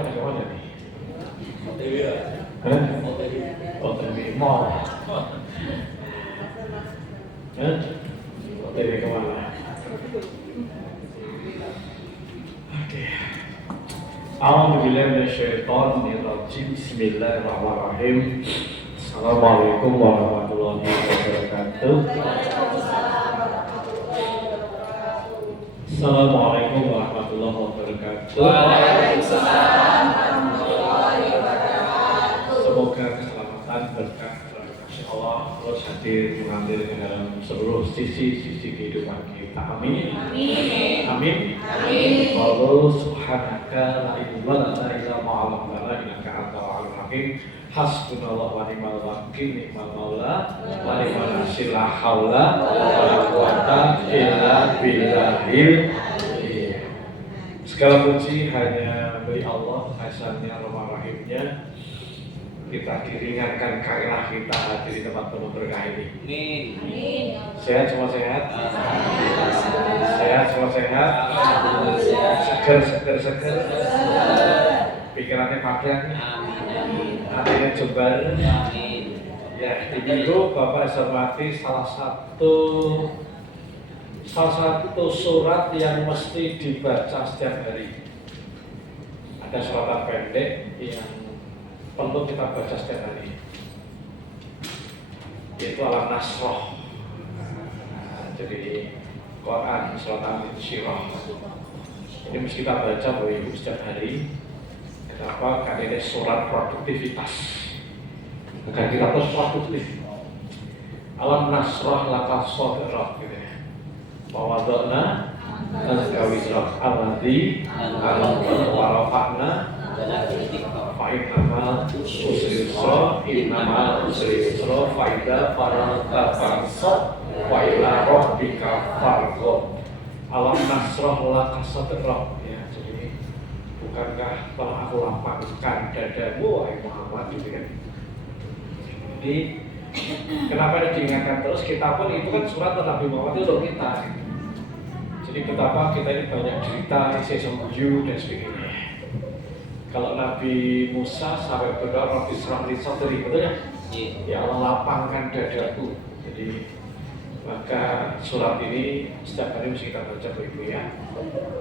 pada kemana nih? OTW ya? Hah? OTW. OTW mall. Hah? OTW kemana? Oke. A'udzubillahi minasyaitonirrajim. Bismillahirrahmanirrahim. Assalamualaikum warahmatullahi wabarakatuh. Assalamualaikum warahmatullahi wabarakatuh. Waalaikumsalam warahmatullahi wabarakatuh. Semoga keselamatan berkah kasih Allah terus hadir mengalir di dalam seluruh sisi-sisi kehidupan kita. Amin. Amin. Amin. Amin. Wallahu subhanaka la ilaha illa anta innaka antal alimul hakim. Hasbunallahu wa ni'mal wakil, ni'mal maula wa ni'mal nasir, la haula wa la quwata illa billahil. Segala puji hanya bagi Allah, Hasannya, Rahman Rahimnya. Kita diringankan karenah kita hadir di tempat penuh berkah ini. Amin. Sehat semua sehat. Sehat semua sehat. Seger. Pikirannya padang. Hatinya jembar. Ya, itu Bapak hormati salah satu surat yang mesti dibaca setiap hari. Ada suratan pendek yang perlu kita baca setiap hari, yaitu Al-Nasrah. Jadi Quran surat Al-Insyirah ini mesti kita baca Bapak Ibu setiap hari. Kenapa? Karena ini surat produktivitas agar kita terus produktif. Al-Nasrah laka sadrak gitu ya. Wawadana azkawizrak alladhi alamkan warafa'na fa'innamal usri yusra innamal usri yusra fa'idha faragta fansab wa ila rabbika farghab. Al-Nasrah laka sadrak ya. Jadi bukankah telah aku lapangkan dadamu wahai Muhammad gitu kan. Jadi kenapa diingatkan terus? Kita pun itu kan surat Nabi Muhammad itu untuk kita. Jadi betapa kita ini banyak cerita, isi sembuh dan sebagainya. Kalau Nabi Musa sampai berdoa Rabbi shrah li sadri, betul ya? Ya Allah lapangkan dadaku. Jadi maka surat ini setiap hari mesti kita baca Ibu ya.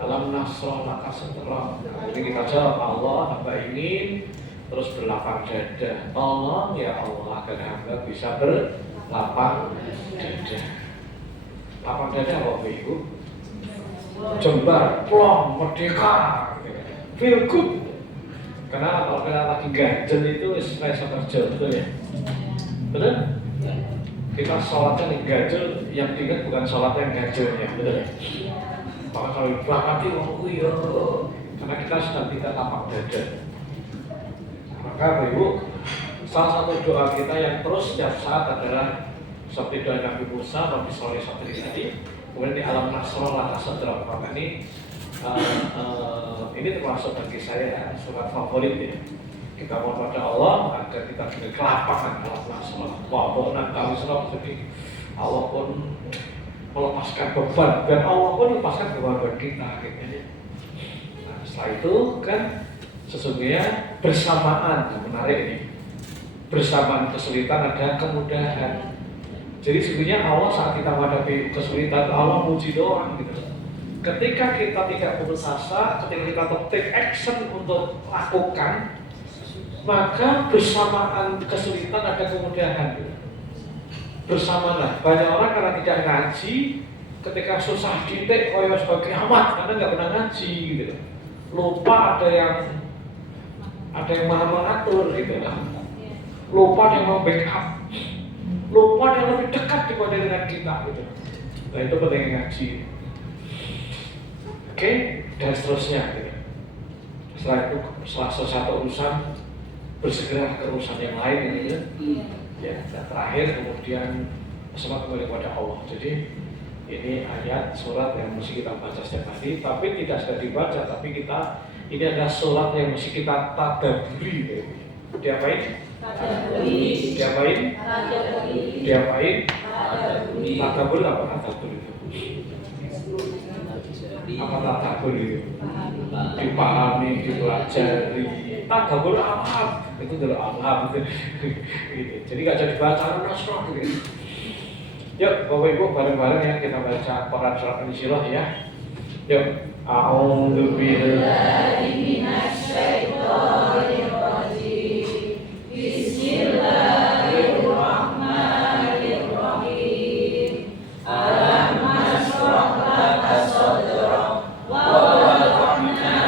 Alam nasrah laka sadrak. Jadi kita jawab Allah hamba ingin terus berlapang dada. Tolong ya Allah agar hamba bisa berlapang dada. Lapang dada apa Ibu? Jembar, plong, merdeka, feel good. Karena kalau kita lagi ganjel itu rasa kerja, betul ya? Betul? Kita sholatnya yang ganjel, yang diingat bukan sholat yang ganjelnya, betul ya? Maka kalau berangkat itu, karena kita sedang tidak lapang dada. Maka Ibu, salah satu doa kita yang terus setiap saat adalah seperti doa Nabi Musa, Rabbi shrah li sadri tadi. Kemudian di alam nasrah laka sadrak. Maka ini termasuk bagi saya surat favorit ya. Kita mohon pada Allah agar kita punya kelapangan alam nasrah. Walaupun kami serap jadi Allah pun melepaskan beban dan Allah pun melepaskan beban kita gitu. Nah, setelah itu kan sesungguhnya bersamaan, menarik ini. Bersamaan kesulitan ada kemudahan. Jadi sebenarnya Allah saat kita menghadapi kesulitan, Allah muji doang gitu. Ketika kita tidak putus asa, ketika kita take action untuk lakukan, maka bersamaan kesulitan ada kemudahan gitu. Bersamaan. Banyak orang karena tidak ngaji, ketika susah didik, koyo sebagai amat karena nggak pernah ngaji gitu. Lupa ada yang maha mengatur gitu lah. Lupa yang membackup. Lupa yang lebih dekat daripada dengan kita gitu. Nah itu penting ngaji. Oke, dan seterusnya gitu. Setelah itu, setelah selesai urusan, bersegera ke urusan yang lain gitu. Ya, dan terakhir kemudian semua kembali kepada Allah. Jadi ini ayat surat yang mesti kita baca setiap hari, tapi tidak sekadar dibaca, tapi ini adalah surat yang mesti kita tadabburi. Diapain? Diapain? Tadabbur apa tadabbur itu? Apa tadabbur itu? dipahami, dipelajari. Tadabbur alham itu dulu alham gitu. Jadi nggak jadi bacaan nasroh gitu. Yuk Bapak Ibu bareng-bareng ya kita baca Quran surat An-Nisa ya. Yuk. A'udzu billahi minasy syaithanir rajim. Bismillahirrahmanirrahim. Alam nashrah laka sadrak wa wada'na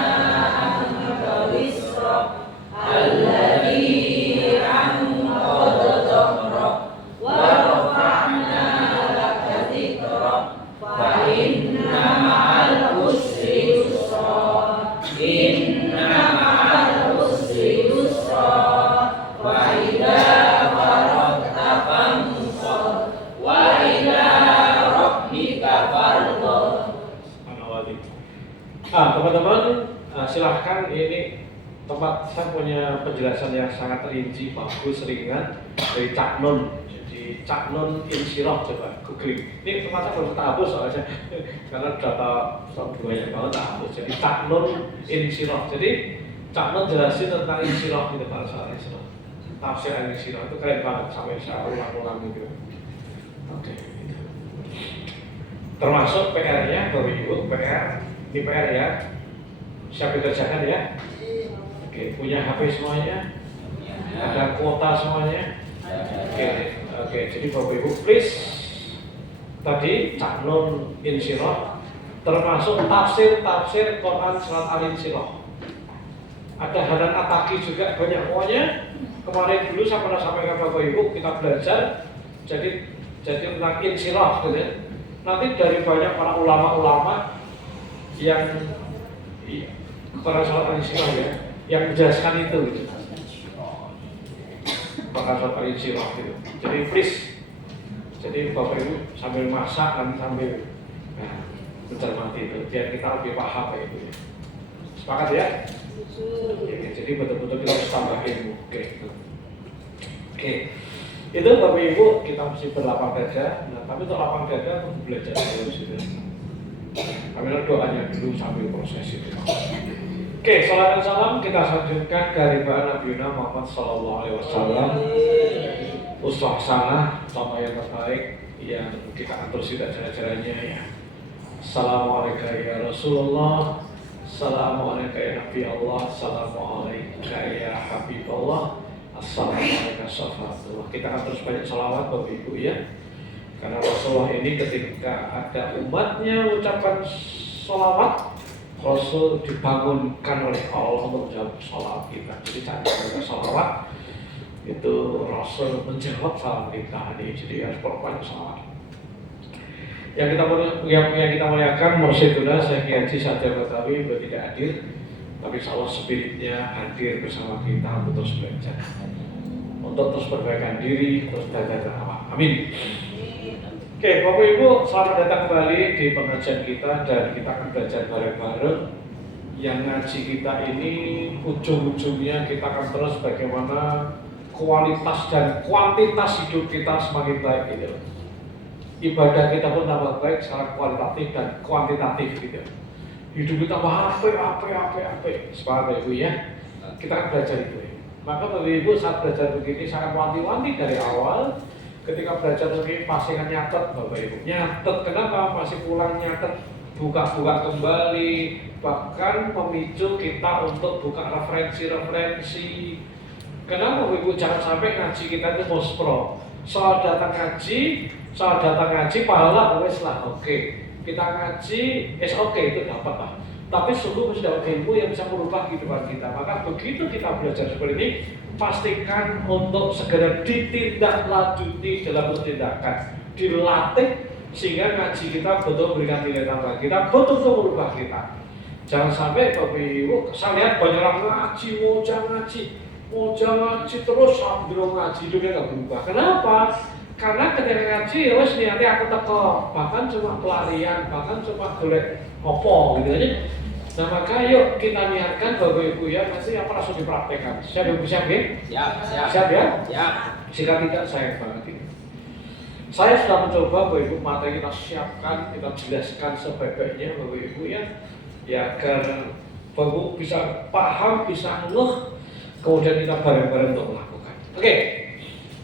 anka wisrak alladzi anqadha dhahrak wa rafa'na laka dhikrak fa inna ma'al usri yusra inna ma'al usri yusra wa idza faragta fansab wa ila rabbika farghab. Teman-teman, silahkan, ini tempat saya punya penjelasan yang sangat rinci, bagus, ringan dari Cak Nun. Jadi Cak Nun Insyirah, coba googling. Ini tempatnya belum tak hapus soalnya karena data banyak banget tak hapus. Jadi Cak Nun Insyirah. Jadi Cak Nun jelasin tentang Insyirah gitu, bahasa Insyirah. Tafsir Insyirah itu keren banget, sampai saya ulang-ulang gitu. Oke. Termasuk PR-nya, Bapak Ibu, PR. Ini PR ya. Siap dikerjakan ya. Oke, punya HP semuanya? Ada kuota semuanya? Oke, jadi Bapak Ibu please. Tadi Cak Nun Insyirah termasuk tafsir Quran surat Al-Insyirah. Ada Hanan Ataki juga banyak pokoknya. Kemarin dulu saya pernah sampaikan Bapak Ibu kita belajar jadi tentang Insyirah gitu ya. Nanti dari banyak para ulama-ulama yang Quran surat Al-Insyirah ya, yang menjelaskan itu gitu. Quran surat Al-Insyirah gitu. Jadi please, jadi Bapak Ibu sambil masak dan sambil mencermati itu, biar kita lebih paham kayak gitu ya. Sepakat ya? Oke, jadi betul-betul kita harus tambah ilmu. Oke. Itu Bapak Ibu kita mesti berlapang dada. Nah, tapi untuk lapang dada untuk belajar terus gitu. Kami doanya dulu sambil proses itu. Oke, salam dan salam kita sanjungkan keharibaan Nabi Muhammad SAW. Uswah hasanah, contoh yang terbaik yang kita atur tidak cara-caranya ya. Assalamualaikum ya Rasulullah, assalamualaikum ya Nabi Allah, assalamualaikum ya Habib Allah, assalamualaikum syafatullah. Kita akan terus banyak salawat Bapak Ibu ya. Karena Rasulullah ini ketika ada umatnya ucapan sholawat, Rasul dibangunkan oleh Allah untuk menjawab sholawat kita. Jadi saat kita sholawat itu Rasul menjawab salam kita. Jadi harus perbanyak sholawat. Yang kita muliakan Mursyiduna Syekh Haji Satya Batawi beliau tidak hadir, tapi insya Allah spiritnya hadir bersama kita untuk terus belajar, untuk terus perbaikan diri, terus belajar dakwah. Amin. Oke, Bapak Ibu, selamat datang kembali di pengajian kita dan kita akan belajar bareng-bareng. Yang ngaji kita ini ujung-ujungnya kita akan terus bagaimana kualitas dan kuantitas hidup kita semakin baik gitu. Ibadah kita pun tambah baik secara kualitatif dan kuantitatif gitu. Hidup kita apa, sepakat Ibu ya. Kita akan belajar itu. Maka Bapak Ibu saat belajar begini sangat wanti-wanti dari awal. Ketika belajar begini pasti akan nyatet Bapak Ibu. Nyatet kenapa? Masih pulang nyatet, buka-buka kembali, bahkan memicu kita untuk buka referensi. Kenapa Bapak Ibu? Jangan sampai ngaji kita itu mospro. Soal datang ngaji, pahala wes lah, oke. Kita ngaji, oke itu dapat lah. Tapi sungguh harus dapat ilmu yang bisa merubah kehidupan kita. Maka begitu kita belajar seperti ini, pastikan untuk segera ditindaklanjuti dalam tindakan, dilatih sehingga ngaji kita betul memberikan nilai tambah kita, betul-betul merubah kita. Jangan sampai Bapak Ibu, saya lihat banyak orang ngaji, mau ngaji terus sambil ngaji hidupnya nggak berubah. Kenapa? Karena ketika ngaji ya wes niatnya aku teko, bahkan cuma pelarian, bahkan cuma golek opo gitu aja. Nah maka yuk kita niatkan Bapak Ibu ya, nanti apa langsung dipraktekkan. Siap ya? Siap ya? Jika tidak sayang banget ini. Saya sudah mencoba Bapak Ibu, materi kita siapkan, kita jelaskan sebaik-baiknya Bapak Ibu ya agar Bapak Ibu bisa paham, bisa ngeh, kemudian kita bareng-bareng untuk melakukan. Oke,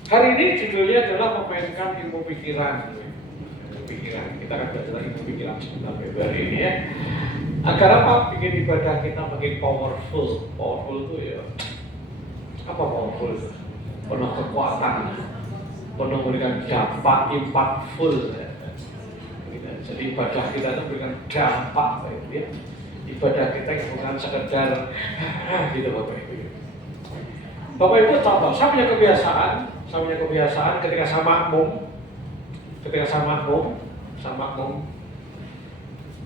hari ini judulnya adalah memainkan ilmu pikiran. Ilmu pikiran, kita akan belajar ilmu pikiran sebentar hari ini ya. Agar apa? Bikin ibadah kita makin powerful. Powerful itu ya, apa powerful? Penuh kekuatan, penuh memberikan dampak, impactful. Ya. Jadi ibadah kita itu memberikan dampak, ya. Ibadah kita yang bukan sekedar gitu Bapak Ibu. Bapak Ibu contoh, saya punya kebiasaan ketika saya makmum,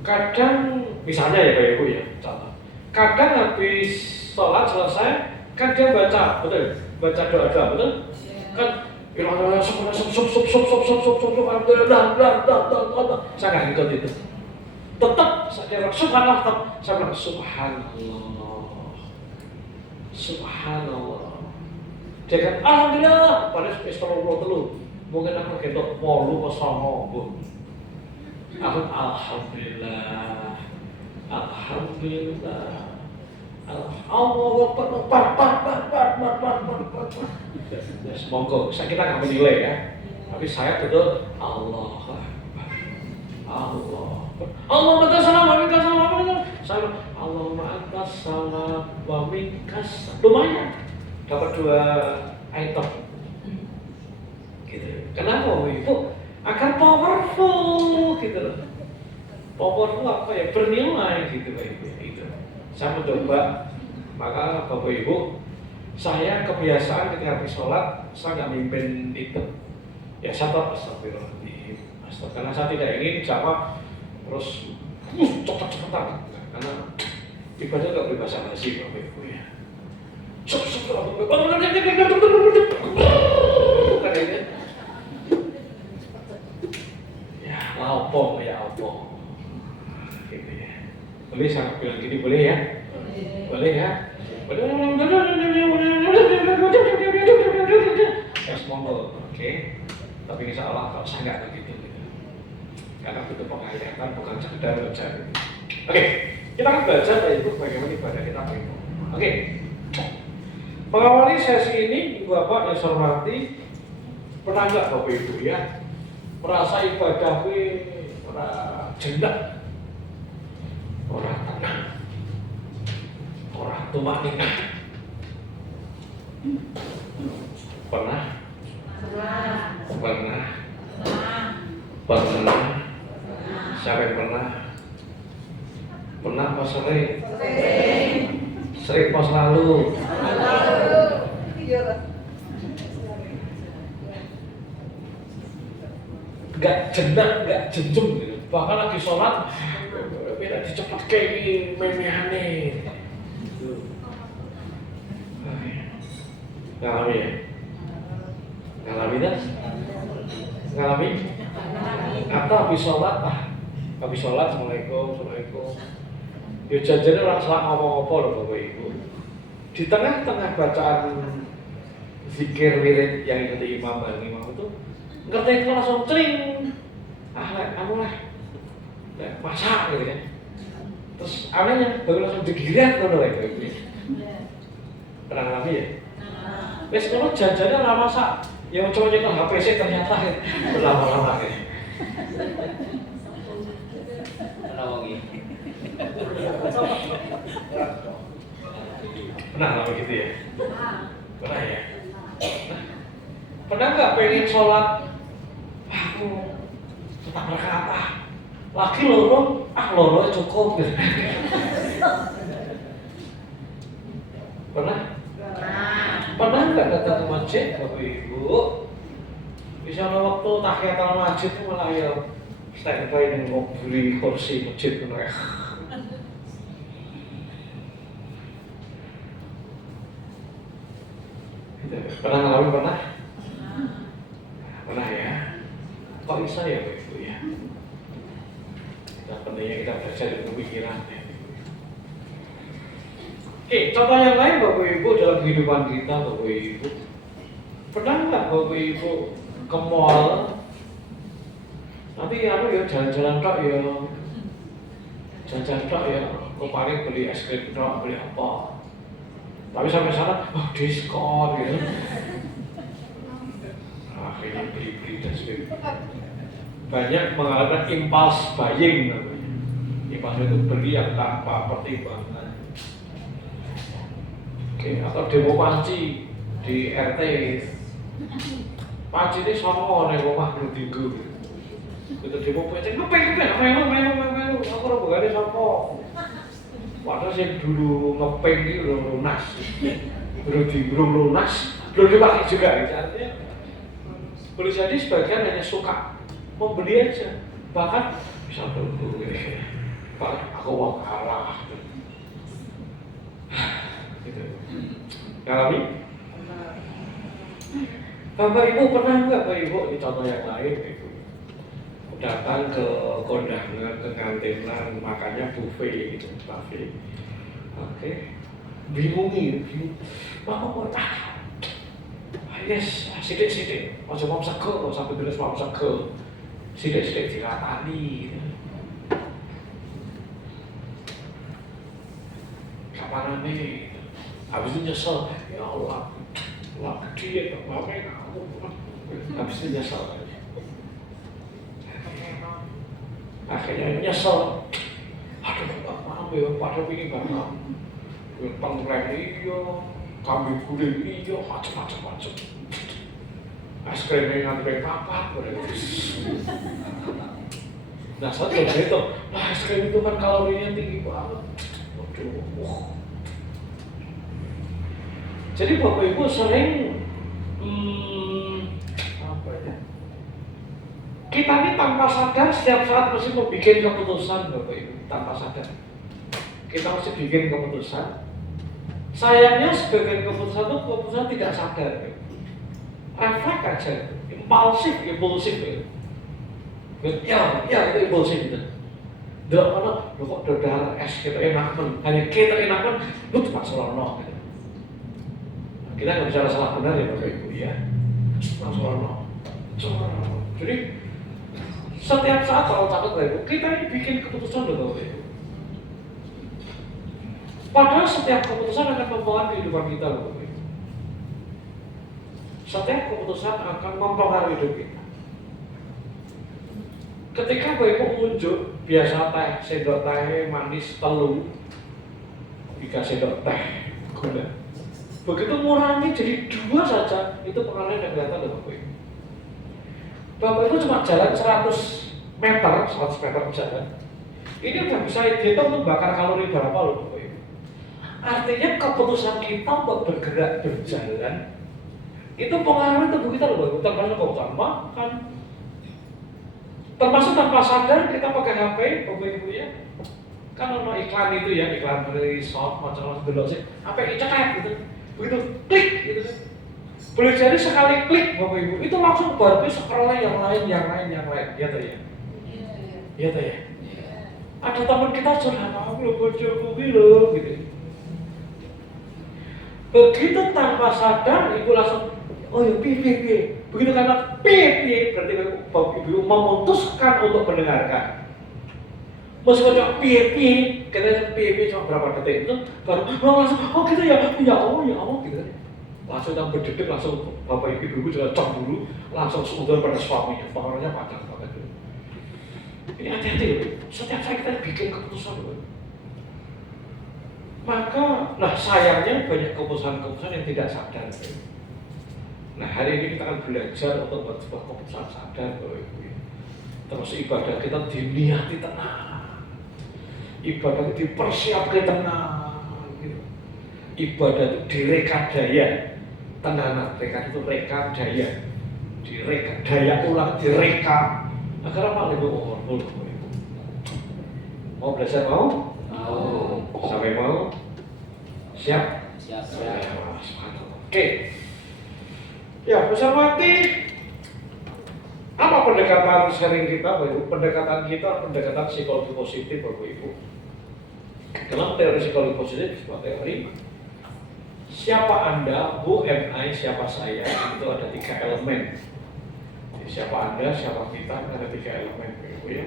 kadang misalnya ya Bapak Ibu ya, contoh, kadang habis sholat selesai, kan dia baca, betul, baca doa-doa, betul, kan, saya nggak ikut itu. Tetap saya subhanallah, saya bilang subhanallah. Dia kan alhamdulillah, pada istirahat dulu. Mungkin aku ketok 8 ke 9, Bu. Aku alhamdulillah. Allah Semoga kita nggak menilai ya, tapi saya betul Allah minta salam, saya Allahumma antas salam wa minkas. Lumayan dapat 2 item gitu. Kenapa Ibu? Agar powerful gitu loh. Powerful apa ya, bernilai gitu Pak Ibu gitu. Saya mencoba, maka Bapak Ibu, saya kebiasaan ketika habis sholat saya nggak mimpin itu ya, saya tetap astagfirullahaladzim, karena saya tidak ingin jamaah terus cepet-cepetan, karena ibadah nggak boleh basa-basi Bapak Ibu ya. Ya laupong ya opong gitu ya. Boleh saya bilang gini, boleh ya? Boleh ya? Monggo, oke. Tapi insya Allah kalau saya nggak begitu, karena butuh penghayatan, bukan sekedar baca. Oke, kita akan belajar yaitu bagaimana ibadah kita itu. Oke. Mengawali sesi ini, Ibu Bapak yang saya hormati, pernah nggak Bapak Ibu ya merasa ibadah orang jendak, orang tenang, orang tumaninah? Pernah? Siapa yang pernah? Pernah apa sering? Sering apa selalu? Gak jendak, gak jenjem gitu. Bahkan lagi sholat beda dicepet kayak memehane. Ngalami ya? Ngalami dah? Ngalami? Atau habis sholat, Assalamualaikum. Ya jajannya langsung ngomong-ngomong loh Bapak Ibu. Di tengah-tengah bacaan zikir wirid yang ikuti imam itu, ngerti itu langsung cering. Kamu lah, masak gitu kan. Terus anehnya baru langsung digirat loh Bapak Ibu. Pernah ngalami ya? Wes kalau jajannya lama masak, yang cuma nyetel HP sih ternyata lama-lama ya. Pernah nggak begitu ya? Pernah ya? Pernah nggak pengen sholat? Aku tetap berkata, laki loro cukup gitu. Pernah? Pernah nggak datang ke masjid, Bapak Ibu? Bisa waktu tahiyatul masjid itu malah ya standby yang ngobrol kursi masjid itu ya. Pernah ngalamin pernah? Pernah ya? Kok bisa ya Bapak Ibu ya? Pentingnya kita belajar dari pemikiran ya. Oke, contoh yang lain Bapak Ibu dalam kehidupan kita Bapak Ibu. Pernah nggak Bapak Ibu ke mall? Tapi ya jalan-jalan tok ya. Jalan-jalan tok ya. Aku paling beli es krim, beli apa. Tapi sampai sana, diskon gitu. Akhirnya beli-beli dan sebagainya. Banyak mengalami impulse buying namanya. Impulse itu beli yang tanpa pertimbangan. Oke, atau demo panci di RT. Panci ini sama nih rumah Tinggu. Itu demo panci, melu, aku ora bogane sapa. Padahal sing dulu ngepeng iki lunas. Belum lunas, belum dipakai juga gitu. Artinya boleh jadi sebagian hanya suka membeli aja, bahkan bisa dulu Pak, aku mau kalah gitu. Ngalami? Bapak Ibu pernah nggak Bapak Ibu, ini contoh yang lain gitu, datang ke kondangan, ke kantinan, makannya buffet gitu, buffet. Oke, bingung, mau yes, sidik, macam mau sego, sampai tulis mau sego, sidik diratani. Kapan nih? Habis itu nyesel, ya Allah, gede ya, bapak kamu. Habis itu nyesel. Akhirnya nyesel. Aduh, nggak mau ya, padahal ini nggak mau. Pengkrem iya, kambing guling iya, macam-macam. Es krimnya nanti pengen papat, nah saat itu, es krim itu kan kalorinya tinggi banget. Waduh. Jadi Bapak Ibu sering kita ini tanpa sadar setiap saat mesti membuat keputusan Bapak Ibu, tanpa sadar. Kita mesti bikin keputusan. Sayangnya sebagian keputusan tidak sadar. Refleks aja, impulsif. Ya itu impulsif gitu. Tidak mana, kok dodar es kita enak hanya kita enak lu cuma solono gitu. Kita nggak bicara salah benar ya Bapak Ibu ya. Solono. Jadi setiap saat kalau catat Bapak Ibu, kita ini bikin keputusan loh Bapak Ibu. Padahal setiap keputusan akan mempengaruhi kehidupan kita loh Bapak Ibu. Setiap keputusan akan mempengaruhi hidup kita. Ketika Bapak Ibu muncul, biasa teh, sendok teh manis telur, 3 sendok teh gula. Begitu ngurangi jadi 2 saja, itu pengaruhnya udah kelihatan loh Bapak Ibu. Bapak Ibu cuma jalan 100 meter jalan, ini udah bisa dihitung untuk bakar kalori berapa loh Bapak Ibu. Artinya keputusan kita untuk bergerak berjalan, itu pengaruh tubuh kita loh Bapak Ibu, termasuk keputusan makan. Termasuk tanpa sadar kita pakai HP, Bapak Ibu ya. Kan ada iklan itu ya, iklan resort macam-macam dulu sih. Apa yang cetek gitu. Begitu klik gitu kan. Boleh jadi sekali klik Bapak Ibu, itu langsung baru scroll yang lain. Ya tuh ya. Iya tuh ya. Ada teman kita curhat, aku lo bojoku gitu. Begitu tanpa sadar, Ibu langsung, oh ya piye. Begitu kata piye, berarti Bapak Ibu memutuskan untuk mendengarkan. Meskipun cuma piye, katanya piye cuma berapa detik itu, baru langsung, oh gitu ya Allah gitu. Langsung yang berdedek, langsung Bapak Ibu juga cemburu, langsung seudon pada suaminya, pengaruhnya pacar banget. Ini hati-hati loh, setiap saat kita bikin keputusan loh. Maka, sayangnya banyak keputusan-keputusan yang tidak sadar. Nah hari ini kita akan belajar untuk membuat sebuah keputusan sadar Bapak Ibu. Terus ibadah kita diniati tenang, ibadah itu dipersiapkan tenang, ibadah itu direkadaya, tenang, rekad itu rekadaya, daya ulang, direka. Agar apa Ibu ngomong? Mau belajar mau? Mau. Sampai mau? Siap? Siap. Oke. Ya, besar mati. Apa pendekatan sharing kita, Bapak Ibu? Pendekatan kita, pendekatan psikologi positif, Bapak Ibu. Dalam teori psikologi positif, sebuah teori, siapa Anda, who am I, siapa saya, itu ada 3 elemen. Jadi, siapa Anda, siapa kita, ada 3 elemen, Bapak Ibu ya.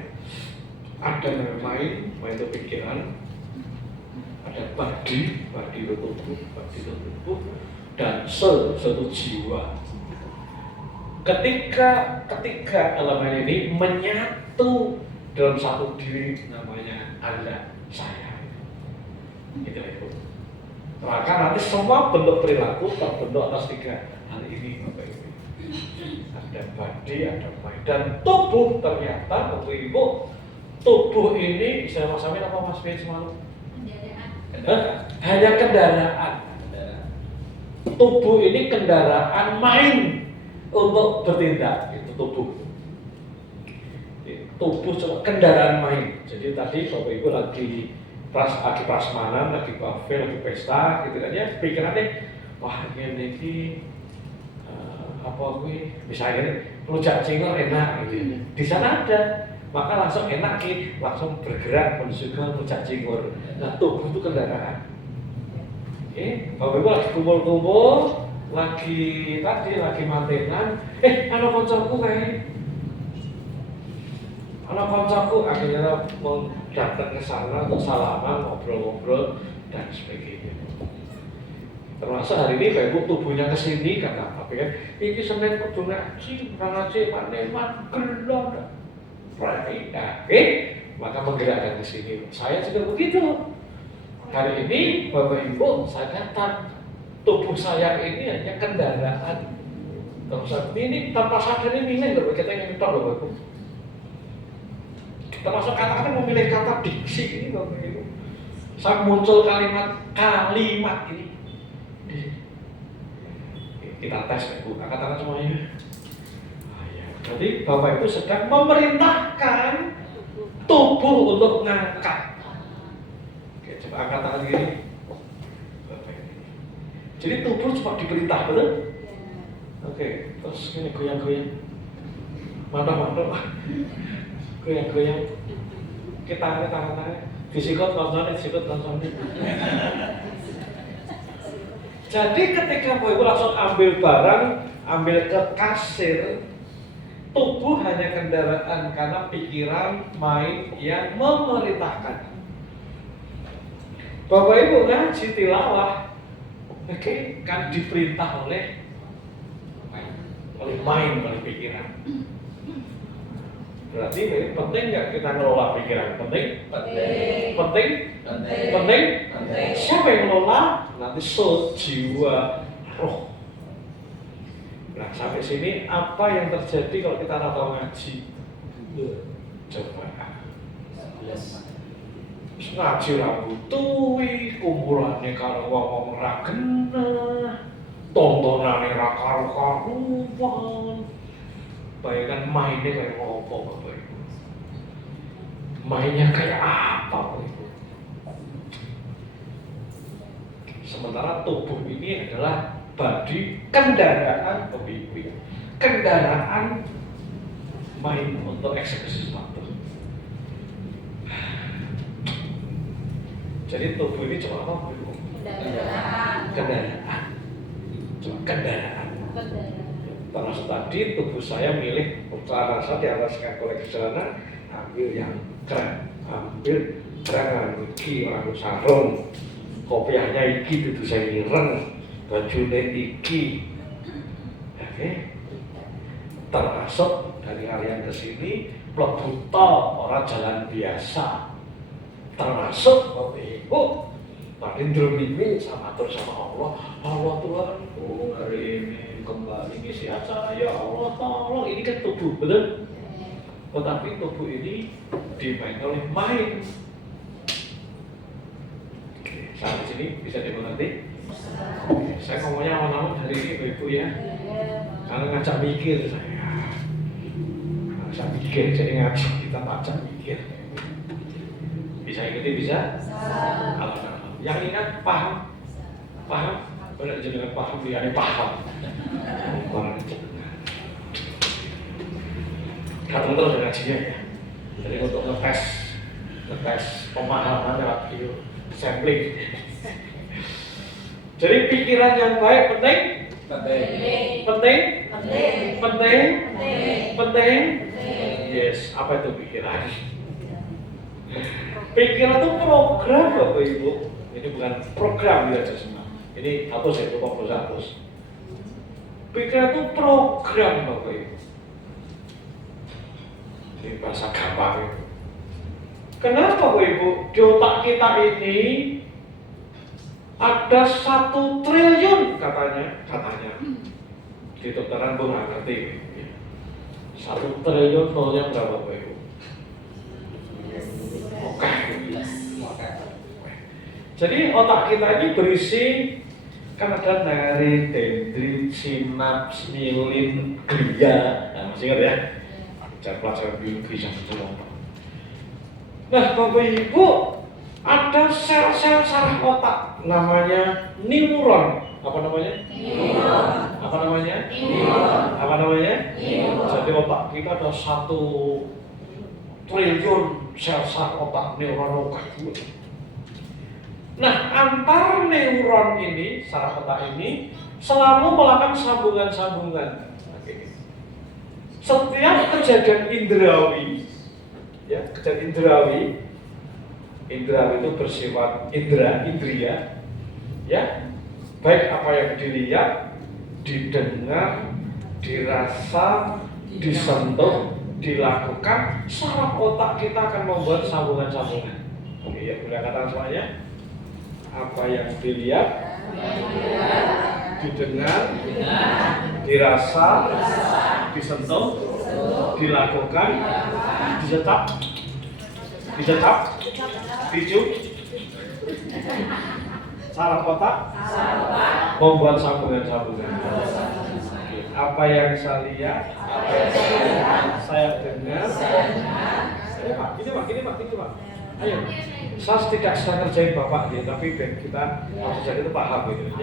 Ada main itu pikiran, ada badi itu tubuh, dan satu jiwa. Ketika dalam hal ini menyatu dalam satu diri, namanya Anda, saya. Gitu Ibu. Maka nanti semua bentuk perilaku terbentuk atas 3 hal ini, Bapak Ibu. Ada badi, ada mind, dan tubuh ternyata, Bapak Ibu, tubuh ini bisa Mas Amin apa Mas Ben semalam? Hanya kendaraan. Tubuh ini kendaraan main untuk bertindak, itu tubuh. Tubuh cuma kendaraan main. Jadi tadi Bapak Ibu lagi prasmanan, lagi kafe, lagi pesta, gitu kan ya. Pikirannya, wah ini apa gue misalnya rujak cingur enak gitu. Di sana ada, maka langsung enak langsung bergerak menuju ke rujak cingur. Nah tubuh itu kendaraan. Bapak Ibu lagi kumpul-kumpul, lagi mantenan, anak koncoku akhirnya mau datang ke sana untuk salaman, ngobrol-ngobrol dan sebagainya. Termasuk hari ini Bapak Ibu tubuhnya kesini karena apa kan? Ini Senin kudu ngaji, maneman, gelon, maka menggerakkan ke sini. Saya juga begitu. Hari ini Bapak Ibu saya datang, tubuh saya ini hanya kendaraan. Terus ini tanpa sadar ini milih loh, kita ingin tahu Bapak Ibu. Termasuk kata-kata memilih kata diksi ini Bapak Ibu. Saya muncul kalimat ini. Kita tes Ibu, katakan semuanya. Jadi Bapak Ibu sedang memerintahkan tubuh untuk ngangkat. Oke, coba angkat tangan gini. Jadi tubuh cuma diperintah, betul? Oke, terus ini goyang-goyang. Mantap. Goyang-goyang. Kita angkat tangan-tangan. Disikut langsung. Jadi ketika Bapak Ibu langsung ambil barang, ambil ke kasir, tubuh hanya kendaraan karena pikiran, mind yang memerintahkan. Bapak Ibu ngaji tilawah, kan diperintah oleh mind, oleh pikiran. Berarti penting nggak kita ngelola pikiran? Penting. Siapa yang ngelola? Nanti soul, jiwa, roh. Nah sampai sini apa yang terjadi kalau kita nggak tahu ngaji? Coba. Ngaji rambut tuwi, kumpulannya kalau ngomong ra genah, tontonannya ra karu-karuan. Bayangkan mainnya kayak ngopo Bapak Ibu. Mainnya kayak apa Bapak Ibu? Sementara tubuh ini adalah badi kendaraan Bapak Ibu. Kendaraan main untuk eksekusi sesuatu. Jadi tubuh ini cuma apa Bapak Ibu? Kendaraan. Cuma kendaraan. Termasuk tadi tubuh saya milih celana saya di atas koleksi celana, ambil yang keren, iki orang sarung, kopiahnya iki itu saya ireng, bajunya iki, oke. Termasuk dari harian ke sini, plebuto orang jalan biasa, termasuk Bapak Ibu. Tadi ndremimi sama terus sama Allah Tuhanku hari ini kembali ngisi acara ya Allah tolong, ini kan tubuh, betul? Tetapi tubuh ini dimain oleh mind. Oke, sampai sini bisa dimengerti? Saya ngomongnya awal-awal hari ini Ibu ya, karena ngajak mikir saya. Ngajak mikir, jadi ngajak kita ngajak mikir. Bisa ikuti bisa? Yang ingat paham? Benar jenengan paham, dia paham. Kamu terus ngajinya ya. Jadi untuk ngetes pemahaman lewat video sampling. Jadi pikiran yang baik penting. Yes, apa itu pikiran? Pikiran itu program Bapak Ibu. Ini bukan program ya semua. Ini hapus ya, lupa hapus. Pikiran itu program Bapak Ibu. Ini bahasa gampang itu. Kenapa Bapak Ibu? Di otak kita ini ada 1 triliun katanya. Di dokteran gue nggak ngerti. 1 triliun nolnya berapa Bapak Ibu? Oke. Jadi otak kita ini berisi kan ada nari, dendrit, sinaps, myelin, glia. Nah, masih ingat ya? Saya pelajaran biologi yang semua. Nah, Bapak Ibu, ada sel-sel saraf otak namanya neuron. Apa namanya? Neuron. Apa namanya? Neuron. Apa namanya? Neuron. Jadi otak kita ada 1 triliun sel saraf otak neuron otak. Nah, antar neuron ini, saraf otak ini selalu melakukan sambungan-sambungan. Setiap kejadian indrawi, ya, kejadian indrawi itu bersifat indria, ya, baik apa yang dilihat, didengar, dirasa, disentuh, dilakukan, saraf otak kita akan membuat sambungan-sambungan. Oke, ya, boleh katakan semuanya. Apa yang dilihat, didengar, dirasa, disentuh, dilakukan, dicecap, dicium, saraf otak membuat sambungan-sambungan. Apa yang saya lihat, apa yang saya dengar. Ini Pak. Ayo, saya tidak sedang kerjain Bapak gitu, tapi kita harus jadi itu paham gitu.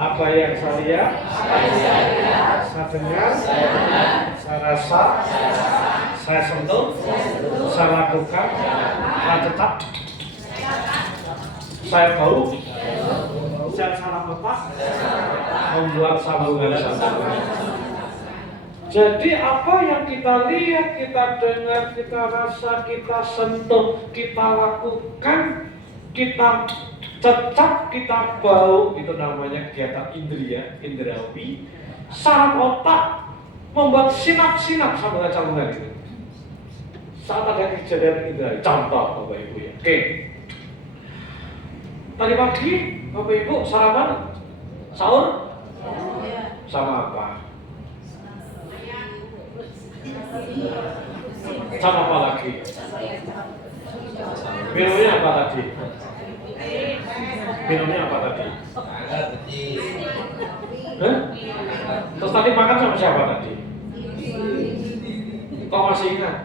Apa yang saya lihat, saya dengar, saya rasa, saya sentuh, saya lakukan, saya cecap, saya bau, saya saraf otak membuat sambungan-sambungan. Jadi apa yang kita lihat, kita dengar, kita rasa, kita sentuh, kita lakukan, kita cecap, kita bau, itu namanya kegiatan indrawi. Saraf otak membuat sinap-sinap sambungan-sambungan itu. Saat ada kejadian indrawi, contoh Bapak Ibu ya. Oke. Tadi pagi Bapak Ibu sarapan, sahur, sama apa? Sama apa lagi? Minumnya apa tadi? Hah? Terus tadi makan sama siapa tadi? Kok masih ingat?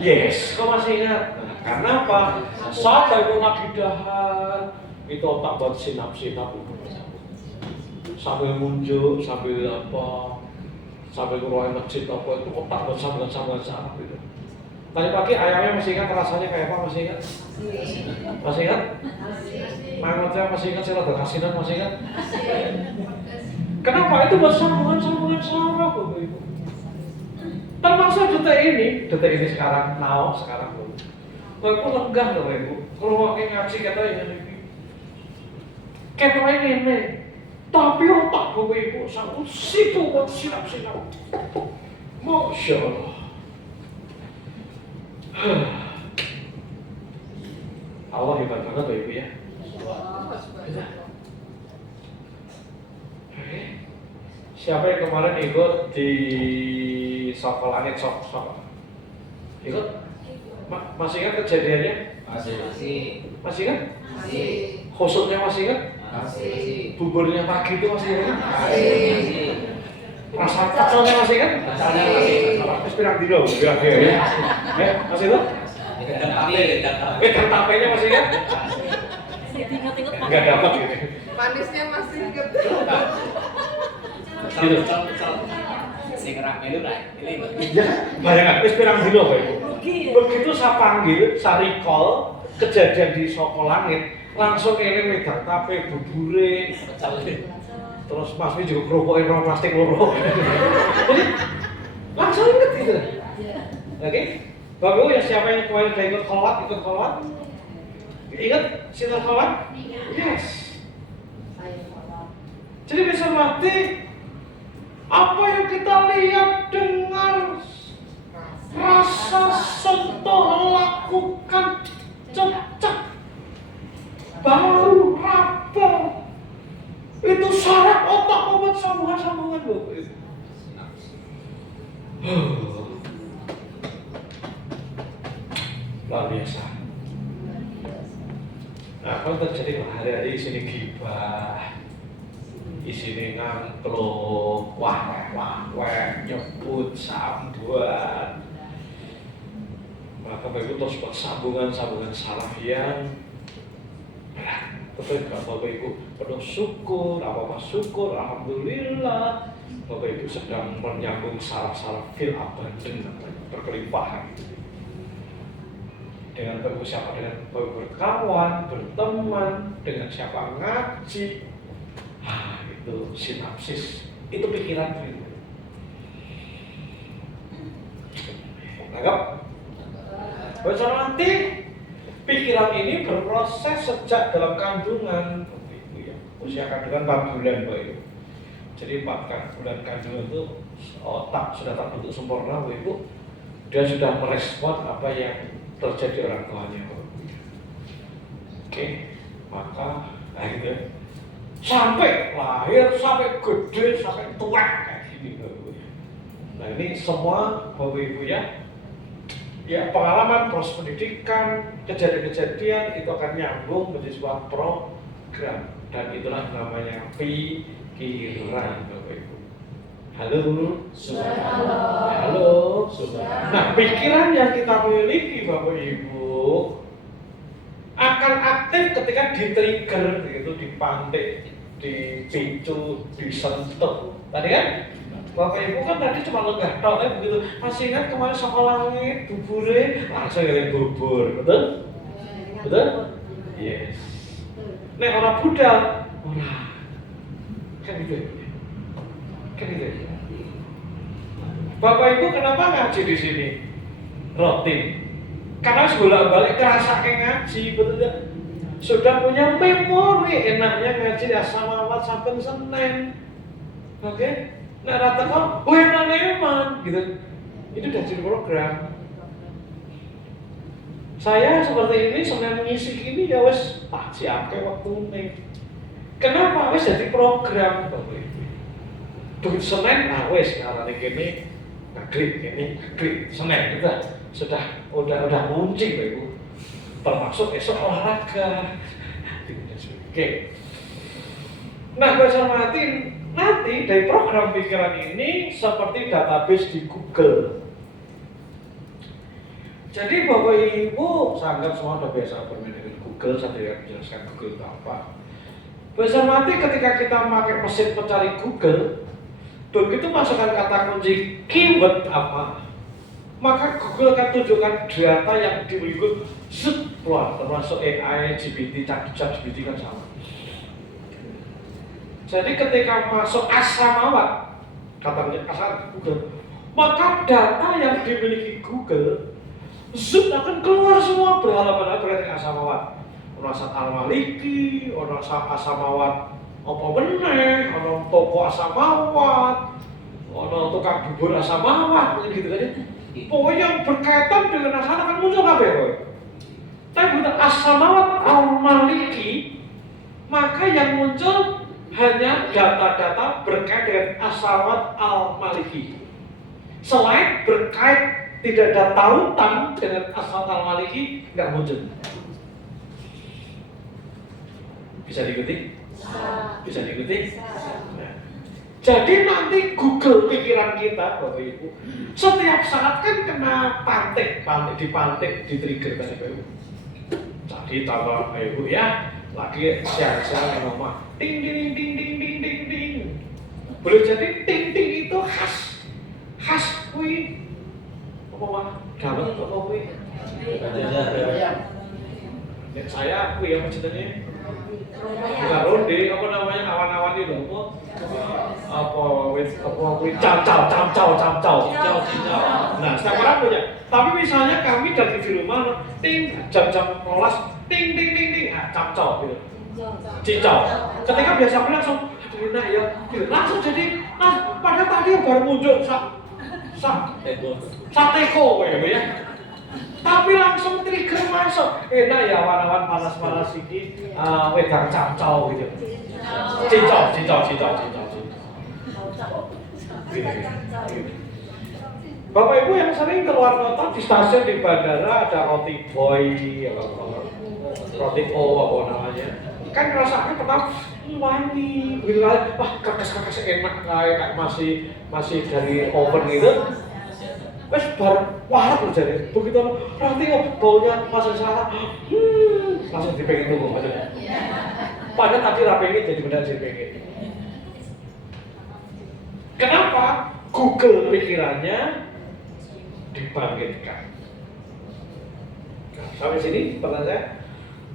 Yes, kok masih ingat? Nah, karena apa? Saat aku lagi dahar, itu otak buat sinap-sinap itu. Sambil muncul, sambil apa? Sampai keluar masjid apa itu otak buat sambungan-sambungan saraf itu. Tadi pagi ayamnya masih ingat rasanya kayak apa? Masih ingat? Masih ingat? Mangatnya masih ingat? Saya rada kasinan masih ingat? Kenapa? Itu buat sambungan-sambungan saraf Bapak Ibu. Termasuk detik ini sekarang, sekarang dulu. Bapak Ibu lenggah Bapak Ibu. Kalau mau ngaji kata ini, kata ini. Tapi otak Bapak Ibu sanggup sibuk buat sinap-sinap. Masya Allah. Allah hebat banget Bapak Ibu ya. Siapa yang kemarin ikut di Soko Langit Sok? Ikut? Masih ingat kejadiannya? Masih ingat? Khusutnya masih ingat? Masih. Buburnya pagi itu masih ingat? Masih. Rasa pecelnya masih ingat? Terus pirang dino, ya? Masih ingat? Tapenya masih ingat? Enggak dapat gitu. Manisnya masih ingat. Si ngerame itu lah. Ya, bayangkan, wis pirang dino Pak Ibu. Begitu saya panggil, saya recall kejadian di Soko Langit, langsung ini megang tape, bubure, terus Mas Wi juga keropokin orang plastik loro. Jadi langsung inget gitu. Oke, Bapak Ibu ya siapa yang kemarin udah ikut kolwat? Ingat Sinta Fawad? Yes. Jadi bisa mati apa yang kita lihat, dengar, rasa, sentuh, lakukan, cocok, bau, raba, itu saraf otak membuat sambungan-sambungan loh. Luar biasa. Nah, kalau terjadi hari-hari di sini gibah, di sini ngangkluk, wah, nyebut, sambuan, maka Bapak Ibu terus buat sambungan-sambungan saraf yang berat. Betul nggak Bapak Ibu? Penuh syukur, apa syukur, alhamdulillah. Bapak Ibu sedang menyambung saraf-saraf fil abundant, berkelimpahan. Dengan Bapak siapa, dengan Bapak berkawan, berteman, dengan siapa ngaji, itu sinapsis, itu pikiran itu. Anggap? Baca nanti pikiran ini berproses sejak dalam kandungan, ya. Usia kandungan 4 bulan Bapak Ibu. Jadi 4 bulan kandungan itu otak sudah terbentuk sempurna Bapak Ibu. Dia sudah merespon apa yang terjadi orang tuanya. Oke, maka akhirnya sampai lahir, sampai gede, sampai tua kayak gini. Nah ini semua Bapak Ibu ya pengalaman proses pendidikan, kejadian-kejadian itu akan nyambung menjadi sebuah program, dan itulah namanya pikiran Bapak Ibu. Halo, halo. Nah, pikiran yang kita miliki Bapak Ibu akan aktif ketika di-trigger, gitu, dipantik, dipicu, disentuh. Tadi kan Bapak Ibu kan tadi cuma lenggah tok, begitu. Masih ingat kemarin sama langit, bubure, langsung ngeliat bubur, betul? Betul? Yes. Nek orang budal, kan gitu ya? Kan gitu ya? Bapak Ibu kenapa ngaji di sini? Rutin. Karena bolak-balik kerasa kayak ngaji, betul ya? Sudah punya memori enaknya ngaji di As-Samawat sampai Senin. Oke? Nah rata kok, enak gitu. Itu udah jadi program. Saya seperti ini, Senin ngisi gini ya wes tak siapke waktu ini. Kenapa? Wes jadi program Bapak Ibu. Begitu Senin, nah wes karena ini ngeklik Senin kita udah kunci Bapak Ibu. Termasuk esok olahraga. Oke. Nah, bahasa nanti dari program pikiran ini seperti database di Google. Jadi Bapak Ibu, saya anggap semua sudah biasa bermain dengan Google, saya tidak menjelaskan Google itu apa. Bahasa ketika kita memakai mesin pencari Google, begitu masukkan kata kunci keyword apa, maka Google akan tunjukkan data yang dimiliki keluar, termasuk AI, GPT, ChatGPT kan sama. Jadi ketika masuk As-Samawat, katanya asal Google, maka data yang dimiliki Google akan keluar semua berhalaman-halaman dengan As-Samawat. Ono Al-Maliki, ono As-Samawat apa meneh, ono toko As-Samawat, ono tukang bubur As-Samawat, gitu kan. Pokoknya yang berkaitan dengan As-Samawat akan muncul kabeh kok. Tapi bukan As-Samawat Al-Maliki, maka yang muncul hanya data-data berkait dengan As-Samawat Al-Maliki. Selain berkait tidak ada tautan dengan As-Samawat Al-Maliki, nggak muncul. Bisa diikuti? Bisa diikuti? Nah. Jadi nanti Google pikiran kita, Bapak Ibu, setiap saat kan kena dipantik, di-trigger tadi Bapak Ibu. Jadi tambah Bapak Ibu ya, lagi siang-siang ngomong ding ding ding ding ding ding ding. Boleh jadi ding ding itu khas kui apa mah? Dapat apa kui? Ya saya kui apa ceritanya? Bukan ronde, apa namanya awan-awan itu apa kui camcau. Nah setiap orang punya. Tapi misalnya kami dari di rumah ting jam-jam 12 ting ting ting ting capcau gitu. Cicau. Ketika biasa aku langsung, aduh enak ya, gitu. Langsung jadi, padahal tadi baru muncul sateko kayak ya. Tapi langsung trigger masuk. Enak ya awan-awan panas-panas ini, wedang capcau gitu. Cicau. Bapak Ibu yang sering keluar kota di stasiun di bandara ada roti boy, roti O apa namanya. Kan rasanya pertama wangi, bilang wah kakak enak kayak masih dari oven gitu. Wes bar wah jadi begitu roti baunya masuk sana, langsung dipengen tunggu maksudnya. Padahal tadi rapengin jadi benar jadi pengen. Kenapa? Google pikirannya dibangkitkan. Nah, sampai sini pertanyaan saya,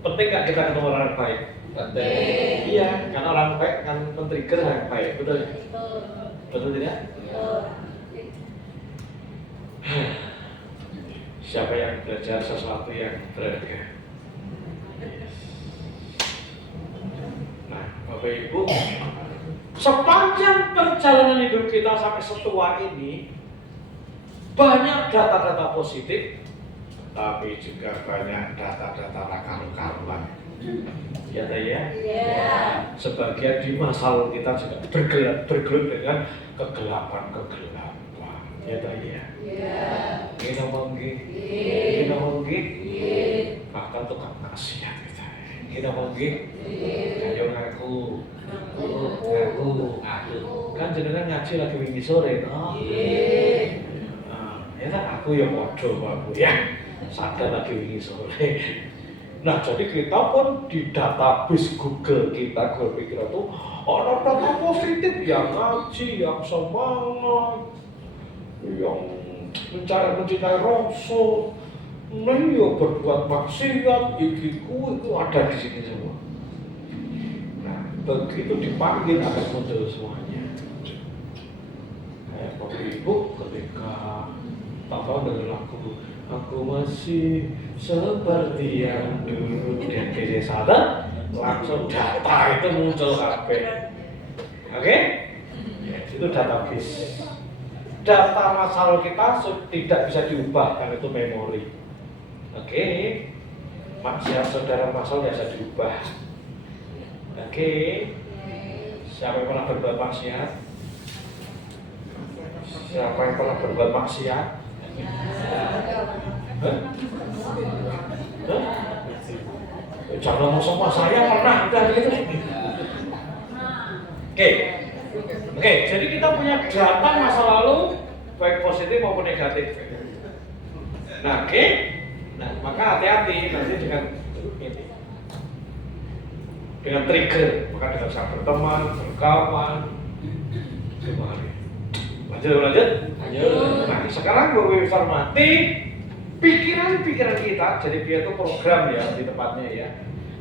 penting nggak kita ketemu orang baik? Penting. Iya, karena orang baik kan men-trigger yang baik, betul? Betul tidak? Siapa yang belajar sesuatu yang berharga? Nah, Bapak Ibu, sepanjang perjalanan hidup kita sampai setua ini, banyak data-data positif, tapi juga banyak data-data karu-karuan. Ya, ya. Sebagian di masa lalu kita juga bergelut dengan kegelapan. Ya, ya. Kita mungkin, bahkan tukang maksiat kita. Kita mungkin, ayo ngaku. Kan jenengan ngaji lagi wingi sore, toh. Ya kan aku yang bodoh aku ya, sadar lagi wingi sore. Nah jadi kita pun di database Google kita berpikir itu ada data positif yang ngaji, yang semangat, yang mencintai Rasul, yang berbuat maksiat, ikiku itu ada di sini semua. Nah begitu dipanggil akan muncul semuanya. Kayak Bapak Ibu ketika tahu dengan aku masih seperti yang dulu dan kece sadar langsung data itu muncul kabeh. Oke? Ya, itu database. Data masa lalu kita tidak bisa diubah karena itu memori. Oke? Maksiat saudara masa lalu tidak bisa diubah. Oke? Siapa yang pernah berbuat maksiat? Siapa yang pernah berbuat maksiat? Jangan ngomong sama saya pernah udah gitu. Oke, jadi kita punya data masa lalu baik positif maupun negatif. Nah, nah maka hati-hati nanti dengan trigger, maka dengan saat berteman, berkawan, kembali. Lanjut. Nah, sekarang gue informasi pikiran kita, jadi dia itu program ya di tempatnya ya.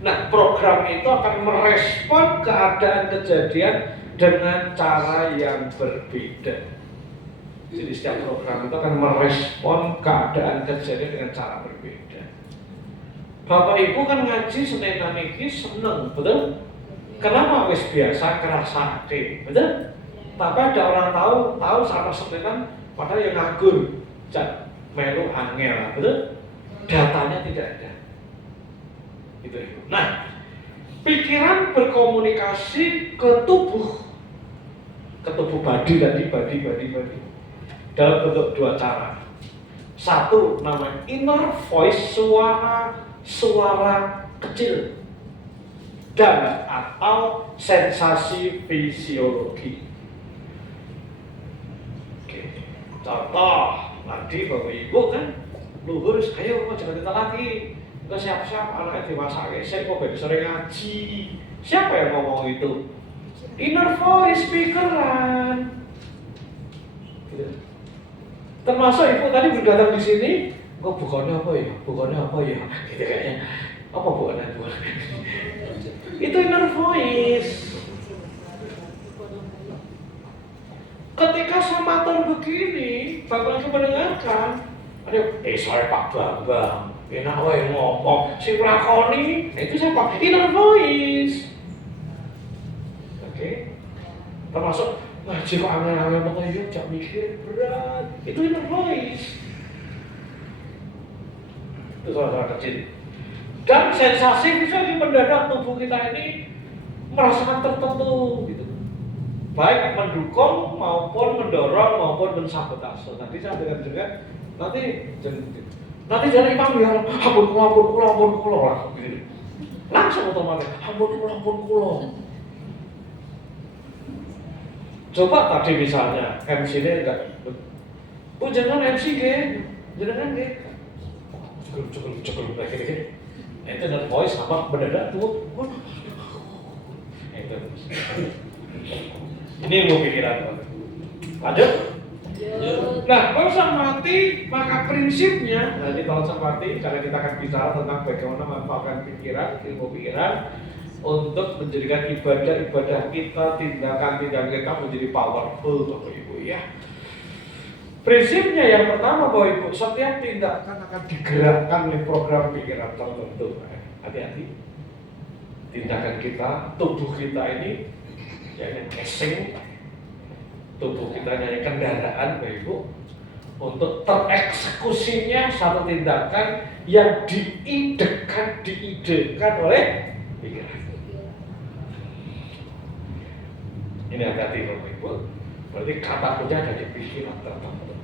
Nah, program itu akan merespon keadaan kejadian dengan cara yang berbeda. Jadi setiap program itu akan merespon keadaan kejadian dengan cara berbeda. Bapak Ibu kan ngaji Senin niki seneng, betul? Kenapa wis biasa kerasake, betul? Tapi ada orang tahu sama Senin padahal yang nganggur, melu angel, betul? Datanya tidak ada. Gitu. Nah, pikiran berkomunikasi ke tubuh badi dalam bentuk dua cara. Satu namanya inner voice, suara kecil, dan atau sensasi fisiologi. Contoh, tadi Bapak Ibu kan luhur, ayo jangan kita lagi. Kita siap-siap anaknya dewasa, saya kok baru sering ngaji. Siapa yang ngomong itu? Inner voice, speakeran. Gitu. Termasuk Ibu tadi berdatang di sini, kok bukannya apa ya? Gitu kayaknya. Apa bukannya? Itu inner voice. Ketika semator begini, Bapak lagi mendengarkan, ada saya Pak Bambang. enak wae ngomong, sing lakoni, itu siapa? Inner voice. Oke. Termasuk ngaji kok angel-angel banget ya, mikir berat. Itu inner voice. Itu saudara kecil. Dan sensasi bisa di mendadak tubuh kita ini merasakan tertentu gitu. Baik mendukung maupun mendorong maupun mensabotase. Nanti saya dengar nanti jadi imam ya, ampun kula lah gitu. Langsung otomatis ampun kula. Coba tadi misalnya MC-nya enggak. Oh jangan MC jangan cukup lagi. Itu dan voice apa mendadak tuh. Itu. Ini yang mau pikiran. Lanjut. Nah, kalau mati maka prinsipnya, nanti tolong semati karena kita akan bicara tentang bagaimana memanfaatkan pikiran, ilmu pikiran untuk menjadikan ibadah kita, tindakan kita menjadi powerful, Bapak Ibu ya. Prinsipnya yang pertama Bapak Ibu, setiap tindakan akan digerakkan oleh program pikiran tertentu. Hati-hati. Tindakan kita, tubuh kita ini jadi casing, tubuh kita jadi kendaraan Bapak Ibu untuk tereksekusinya satu tindakan yang diidekan oleh pikiran. Ini hati-hati Bapak Ibu. Berarti kata kunci ada di pikiran tertentu.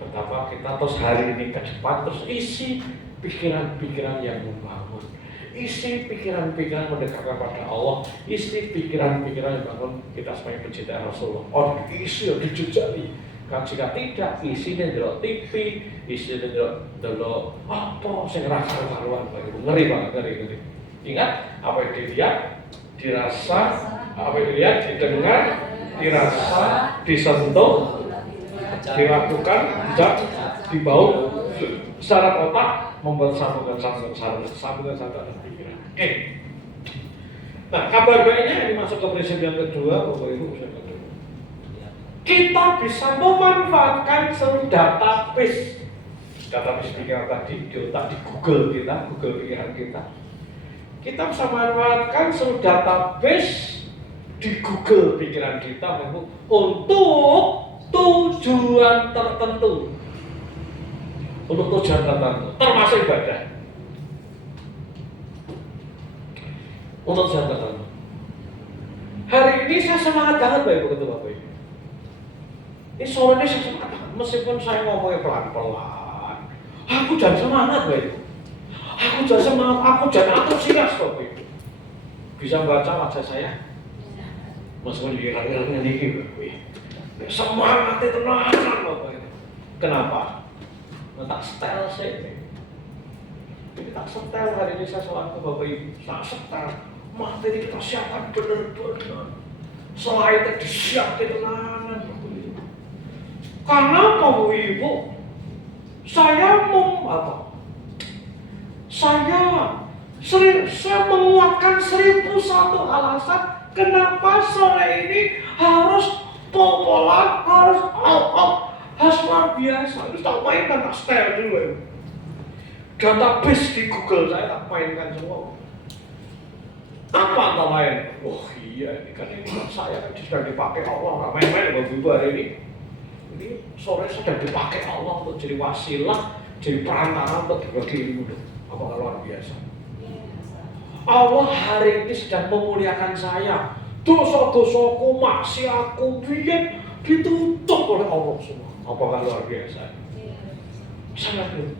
Pertama kita terus hari ini ke depan terus isi pikiran-pikiran yang membangun, isi pikiran-pikiran mendekatkan pada Allah, isi pikiran-pikiran yang membangun kita sebagai pencinta Rasulullah. Oh isi dijejali. Kan jika tidak isinya delok TV, isinya delok apa sing rasa karuan ngeri banget ngeri. Ingat apa yang dilihat, dirasa, apa yang dilihat, didengar, dirasa, disentuh, dilakukan, dibau secara otak membuat sambungan dan pikiran. Oke. Nah, kabar baiknya ini masuk ke prinsip yang kedua, Bapak Ibu. Kita bisa memanfaatkan seluruh database pikiran tadi di otak, di Google pikiran kita. Kita bisa memanfaatkan seluruh database di Google pikiran kita untuk tujuan tertentu. Termasuk ibadah. Untuk tujuan tertentu. Hari ini saya semangat banget Bapak Ibu Bapak Ibu. Ini sore ini saya semangat banget, meskipun saya ngomongnya pelan-pelan. Aku jangan semangat Bapak Ibu. Aku jangan antusias Bapak Ibu. Bisa baca wajah saya? Meskipun dikira-kira ini Bapak Ibu. Semangat itu tenanan Bapak Ibu. Kenapa? Tak setel saya. Ini tak setel hari ini saya sholat ke Bapak Ibu. Tak setel. Materi kita siapkan benar-benar. Selain itu disiapkan tenanan Bapak Ibu. Karena Bapak Ibu, saya menguatkan 1001 alasan kenapa sore ini harus popolan, harus luar biasa. Terus tak mainkan, tak setel dulu. Database di Google saya tak mainkan semua. Apa antara lain? Oh iya, ini kan saya sudah dipakai Allah. Nggak main-main Bapak Ibu hari ini. Ini sore sudah dipakai Allah untuk jadi wasilah, jadi perantara untuk berbagi ilmu. Apakah luar biasa? Allah hari ini sedang memuliakan saya. Dosa-dosaku, maksiatku, biar ditutup oleh Allah semua. Apakah luar biasa? Sangat luar.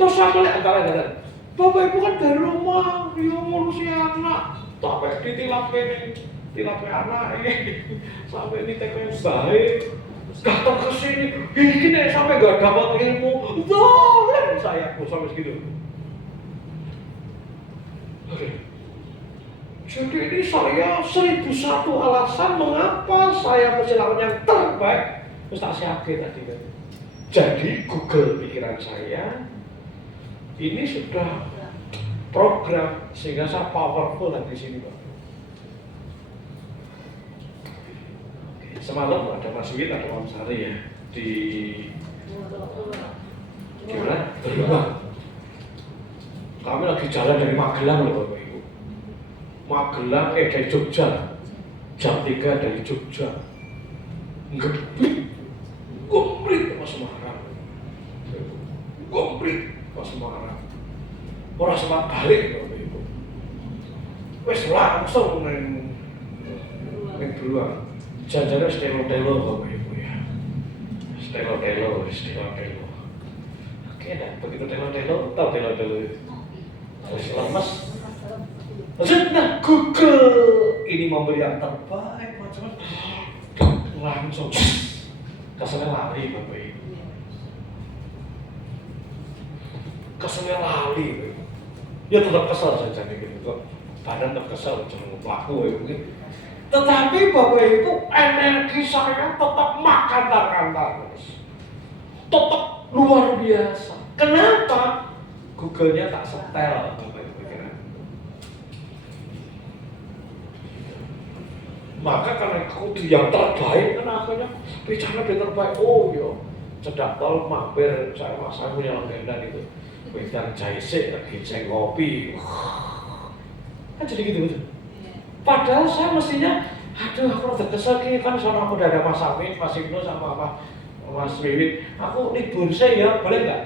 Terus saya lihat antara Bapak Ibu kan dari rumah, dia ngurusi anak, sampai ditilapin anak ini, sampai di TPS baik, datang ke sini, ini sampai gak dapat ilmu, zalim saya, sampai segitu. Oke. Jadi ini saya 1001 alasan mengapa saya mesti lakukan yang terbaik. Terus tak siapin tadi kan. Jadi Google pikiran saya ini sudah program sehingga saya powerful di sini Pak. Semalam ada Mas Wid, ada Om Sari ya di gimana? Berubah. Kami lagi jalan dari Magelang loh Bapak Ibu. Magelang dari Jogja. Jam 3 dari Jogja. Gombrit ke Semarang. Gombrit ke Semarang. Ora sempat balik Bapak Ibu. Wes langsung neng duluan. Jangan-jangan stelo-telo Bapak Ibu ya. Stelo-telo. Oke dah, begitu telo-telo, tahu telo-telo itu. Terus lemes. Sudah Google ini memberi yang terbaik macam-macam. Langsung keselnya lari Bapak Ibu. Keselnya lari. Ya tetap kesel saja gitu kok. Badan tetap kesel jangan pelaku ya mungkin. Tetapi Bapak Ibu energi saya tetap makan terus. Tetap luar biasa. Kenapa? Google-nya tak setel Bapak Ibu kira. Maka karena aku yang terbaik kan akhirnya bicara yang terbaik. Oh iya, cedak tol mampir saya punya langganan itu. Wedang jaisik lagi cek kopi. Kan jadi gitu betul. Padahal saya mestinya, aduh aku udah kesel nih kan soalnya aku udah ada Mas Amin, Mas Ibnu sama Mas Wiwit. Aku libur saya ya, boleh nggak?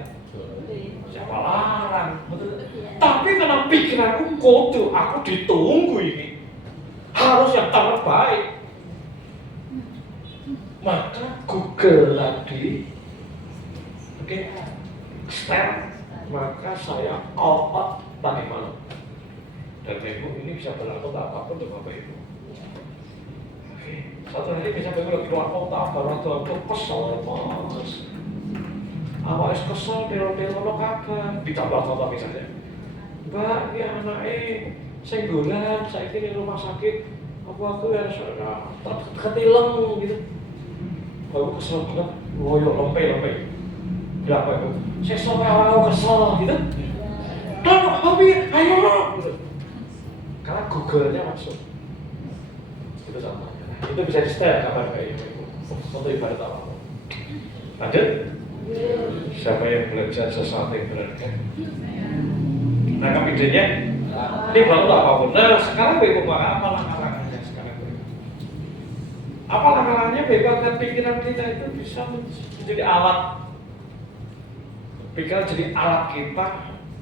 Siapa larang? Betul. Tapi karena pikiranku kudu, aku ditunggu ini. Harus yang terbaik. Maka Google tadi, oke, step, maka saya out tadi malam. Dan Ibu ini bisa berlaku apapun untuk Bapak Ibu. Oke, satu hari bisa Bapak Ibu keluar kota, baru itu kesel Mas. Awalnya kesel, telo-telo kabar, ditambah misalnya. Mbak, ini anaknya senggolan, saya ini di rumah sakit. Aku ya ketileng gitu. Bapak kesel banget, ngoyok lempe. Berapa itu? Saya sampai awal kesel gitu. Tapi ayo gitu. Karena Google-nya masuk. Itu sama. Itu bisa di-setel kapan kayak itu. Untuk ibadah apa? Lanjut. Siapa yang belajar sesuatu yang berharga? Nangkap idenya? Ini baru apapun. Nah, sekarang Bapak apa langkah-langkahnya sekarang? Apa langkah-langkahnya Bapak pikiran kita itu bisa menjadi alat. Pikiran jadi alat kita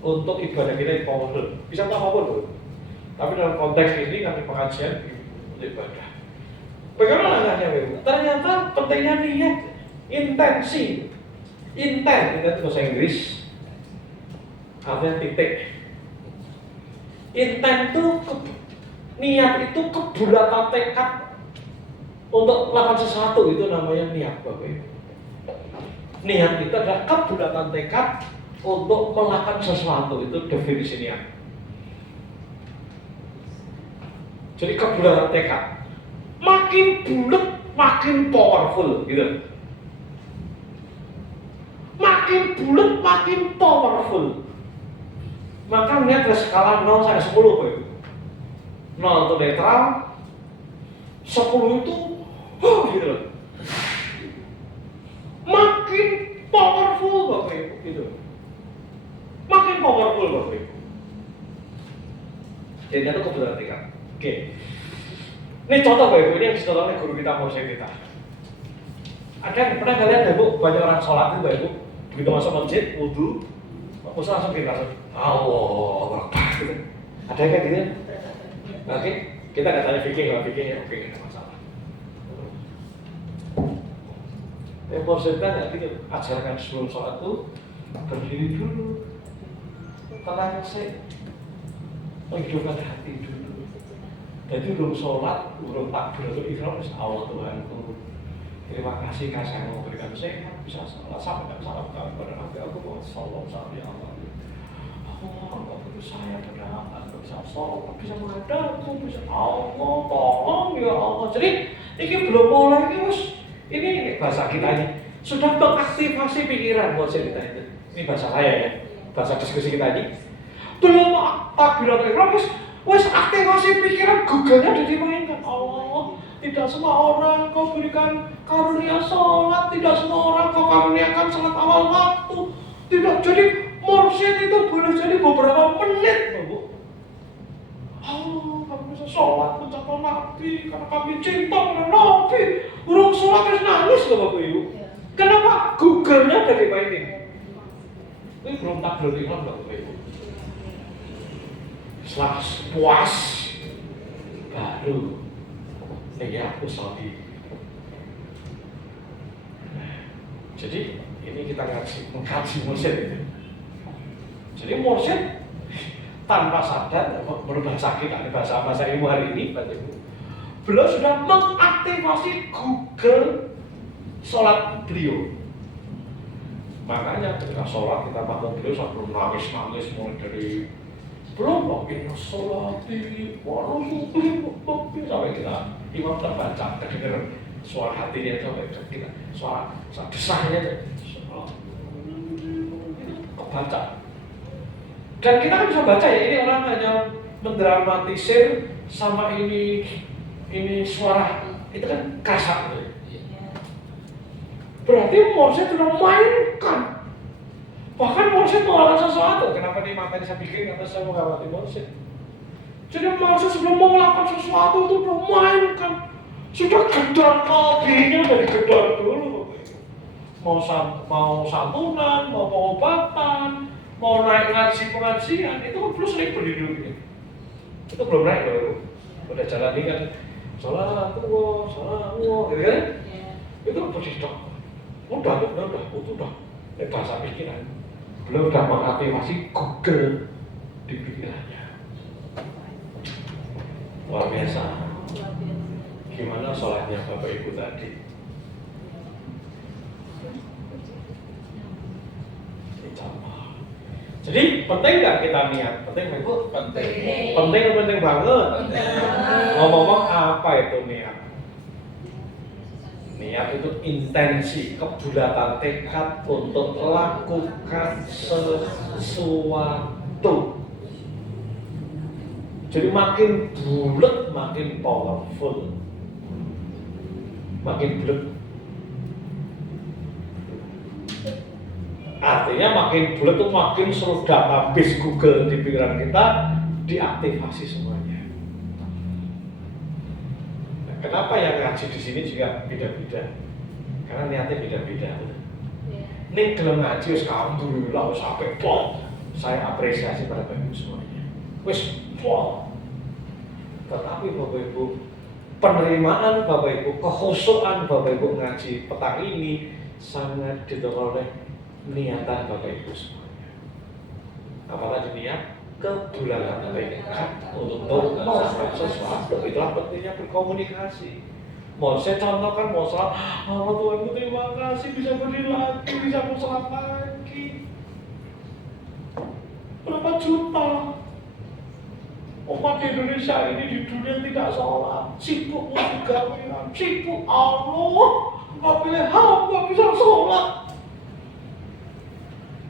untuk ibadah kita yang powerful. Bisa apapun. Tapi dalam konteks ini kami pengajian untuk ibadah. Bagaimana langkahnya Bapak? Ternyata pentingnya niat, intensi. Intent itu bahasa Inggris artinya titik. Intent itu niat itu kebulatan tekad untuk melakukan sesuatu, itu namanya niat Bapak Ibu. Niat itu adalah kebulatan tekad untuk melakukan sesuatu, itu definisi niat. Jadi kebulatan tekad makin bulat makin powerful gitu. Makin bulat makin powerful. Maka niat dari skala 0 sampai 10 Bapak Ibu. 0 itu netral, 10 itu gitu loh. Makin powerful Bapak Ibu gitu. Makin powerful Bapak Ibu. Jadi itu kebetulan tekad. Oke. Ini contoh Bapak Ibu, ini yang dicontohkan guru kita Mose kita. Ada yang pernah kalian Bapak Ibu, banyak orang sholat itu Bapak Ibu, begitu masuk masjid, wudu, Musa langsung kita langsung Allah gitu. Ada yang kayak gitu? Oke, kita nggak tanya fikih, kalau fikih ya oke, nggak ada masalah. Mose kita nanti ajarkan sebelum sholat itu berdiri dulu, tenang sih, menghidupkan hati dulu. Jadi belum sholat, belum takbiratul ihram, Allah Tuhanku. Terima kasih kasih yang memberikan sehat, bisa sholat, sampaikan salam kami kepada Nabi aku Muhammad sallallahu alaihi wasallam. Allah itu saya berdoa, bisa sholat, bisa menghadapku, bisa Allah tolong ya Allah. Jadi ini belum mulai ini bahasa kita ini sudah mengaktifasi pikiran buat cerita itu. Ini bahasa saya ya, bahasa diskusi kita ini. Belum takbiratul ihram, wes aktivasi pikiran, Google-nya udah dimainkan. Allah, tidak semua orang kau berikan karunia sholat, tidak semua orang kau karuniakan sholat awal waktu. Tidak, jadi Mursyid itu boleh jadi beberapa menit, Bu. Oh, kami bisa sholat mencapai Nabi karena kami cinta pada Nabi. Urung sholat terus nangis loh Bapak Ibu. Kenapa? Google-nya udah dimainin. Ini belum takbir ihram loh Bapak Ibu. Setelah puas, baru ya aku sholat. Jadi ini kita mengkaji mursyid itu. Jadi mursyid tanpa sadar, berubah sakit ada bahasa ilmu hari ini, beliau sudah mengaktifasi Google sholat beliau. Makanya ketika sholat kita bangun beliau sebelum nangis mulai dari belum inna sholati wa nusuki sampai kita imam terbaca, terdengar suara hatinya sampai kita suara desahnya kebaca. Dan kita kan bisa baca ya, ini orang hanya mendramatisir sama ini suara itu kan kasar. Berarti Mursyid sudah mainkan. Bahkan Mursyid melakukan sesuatu. Kenapa di mata saya pikir kata saya mengamati Mursyid? Jadi Mursyid sebelum melakukan sesuatu itu sudah mainkan. Sudah gedor kopinya dari gedor dulu. Mau santunan, mau pengobatan, mau naik pengajian, itu kan belum sering berdiri. Itu belum naik loh. Udah jalan ini kan, sholat, gitu kan? Itu bersidok. Udah. Ini bahasa pikiran. Belum udah mengaktifasi Google di pikirannya. Luar biasa. Gimana sholatnya Bapak Ibu tadi? Jadi penting nggak kita niat? Penting nggak Bu? Penting banget. Ngomong-ngomong apa itu niat? Niat itu intensi, kebulatan tekad untuk lakukan sesuatu. Jadi makin bulat, makin powerful, makin bulat. Artinya makin bulat itu makin seluruh database Google di pikiran kita diaktifasi semuanya. Nah, kenapa yang ngaji di sini juga beda-beda? Karena niatnya beda-beda. Ini gelem ngaji, alhamdulillah, sampai pol. Saya apresiasi pada Bapak Ibu semuanya. Wes pol. Tetapi Bapak Ibu, penerimaan Bapak Ibu, kekhusyuan Bapak Ibu ngaji petang ini sangat didorong oleh niatan Bapak Ibu semuanya. Apalagi niat kebulatan tekad untuk melakukan sesuatu. Itulah pentingnya berkomunikasi. Mau saya contohkan, mau sholat, Allah Tuhan terima kasih bisa berdiri lagi, bisa sholat lagi. Berapa juta umat Indonesia ini di dunia tidak sholat, sibuk musik gawean, sibuk Allah, nggak pilih hamba bisa sholat.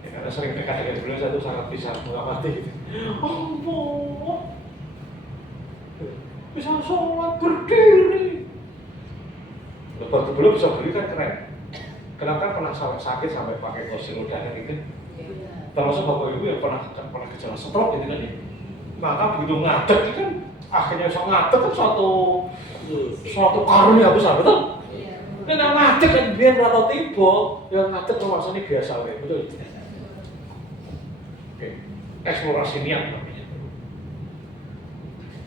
Karena sering dekat dengan beliau, saya itu sangat bisa mengamati gitu. Allah bisa sholat berdiri. Waktu belum bisa berdiri kan keren. Kenapa pernah sakit sampai pakai kursi roda kan gitu? Termasuk Bapak Ibu yang pernah gejala stroke gitu kan ya. Maka begitu ngadeg kan akhirnya bisa ngadeg kan suatu karunia besar, betul? Dan yang ngadeg kan biar nggak tahu tiba, yang ngadeg termasuk ini biasa betul? Oke, eksplorasi niat namanya.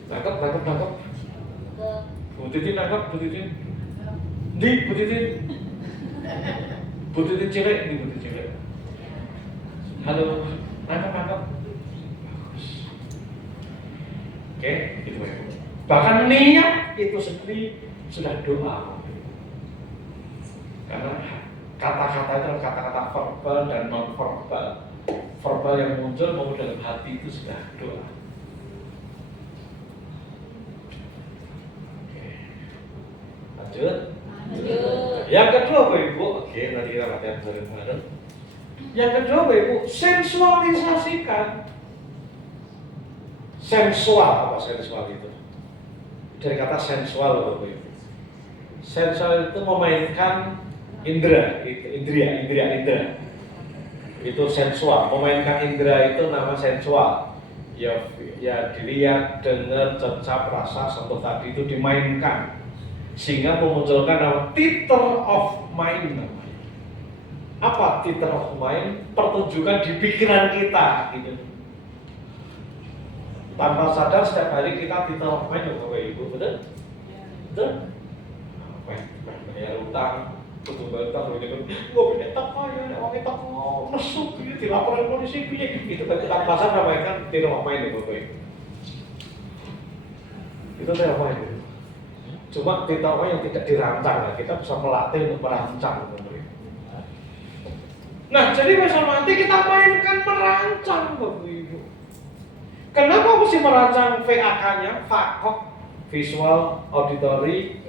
Tangkap. Bu Titin nangkap, Bu Titin. Di Bu Titin. Bu Titin cewek, di Bu Titin cewek. Halo, nangkap. Bagus. Oke, itu ya. Bahkan niat itu sendiri sudah doa. Karena kata-kata itu adalah kata-kata verbal dan non-verbal. Verbal yang muncul maupun dalam hati itu sudah doa. Oke. Lanjut. Yang kedua Bapak Ibu, oke nanti kita latihan bareng-bareng. Yang kedua Bapak Ibu, sensualisasikan. Sensual, apa sensual itu? Dari kata sensual Bapak Ibu. Sensual itu memainkan indera. Itu sensual, memainkan indera itu nama sensual. Ya dilihat, dengar, cercap, rasa, sentuh tadi itu dimainkan sehingga memunculkan nama theater of mind namanya. Apa theater of mind? Pertunjukan di pikiran kita gitu. Tanpa sadar setiap hari kita theater of mind ya Bapak Ibu, betul? Betul? Bayar utang, tutup utang, gue punya tak kaya, orang kita mesuk, dilaporin polisi, itu tadi tanpa sadar namanya theater of mind ya Bapak Ibu. Itu theater of mind itu. Cuma theater of mind yang tidak dirancang, ya. Kita bisa melatih untuk merancang. Nah, jadi besok nanti kita mainkan merancang Bapak Ibu. Kenapa mesti merancang VAK-nya? VAKOK, visual, auditory,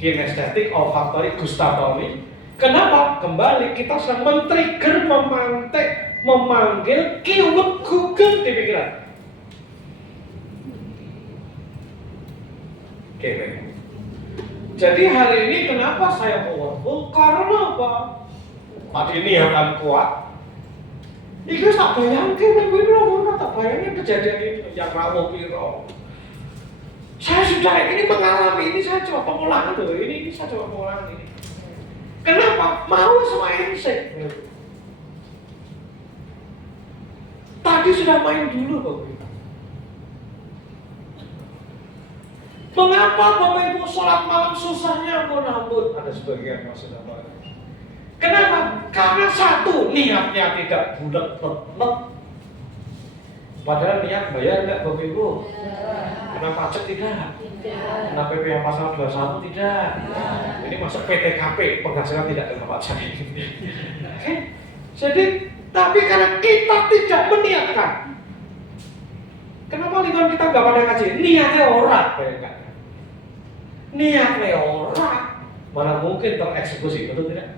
kinestetik, olfaktori, gustatory. Kenapa? Kembali kita sedang men-trigger, memantik, memanggil keyword Google di pikiran. Oke, baik. Jadi hari ini kenapa saya powerful? Karena apa? Tadi niatan kuat. Iku tak bayangke, bener tak bayangin kejadian itu yang rawo piro. Saya sudah ini mengalami ini, saya coba pengulangan tuh, ini saya coba pengulangan ini. Kenapa? Mau sama insek. Tadi sudah main dulu Bapak Ibu. Mengapa Bapak Ibu sholat malam susahnya ampun? Ada sebagian maksud apa? Kenapa? Karena satu, niatnya tidak bulat-bulat. Padahal niat bayar enggak Bapak Ibu? Kena pajak tidak? Kena PP yang pasal 21 tidak? Ini masuk PTKP, penghasilan tidak kena pajak. Oke? Jadi, tapi karena kita tidak meniatkan. Kenapa lingkungan kita nggak pada ngaji? Niatnya orang, bayangkan. Niatnya orang, mana mungkin tereksekusi, betul tidak?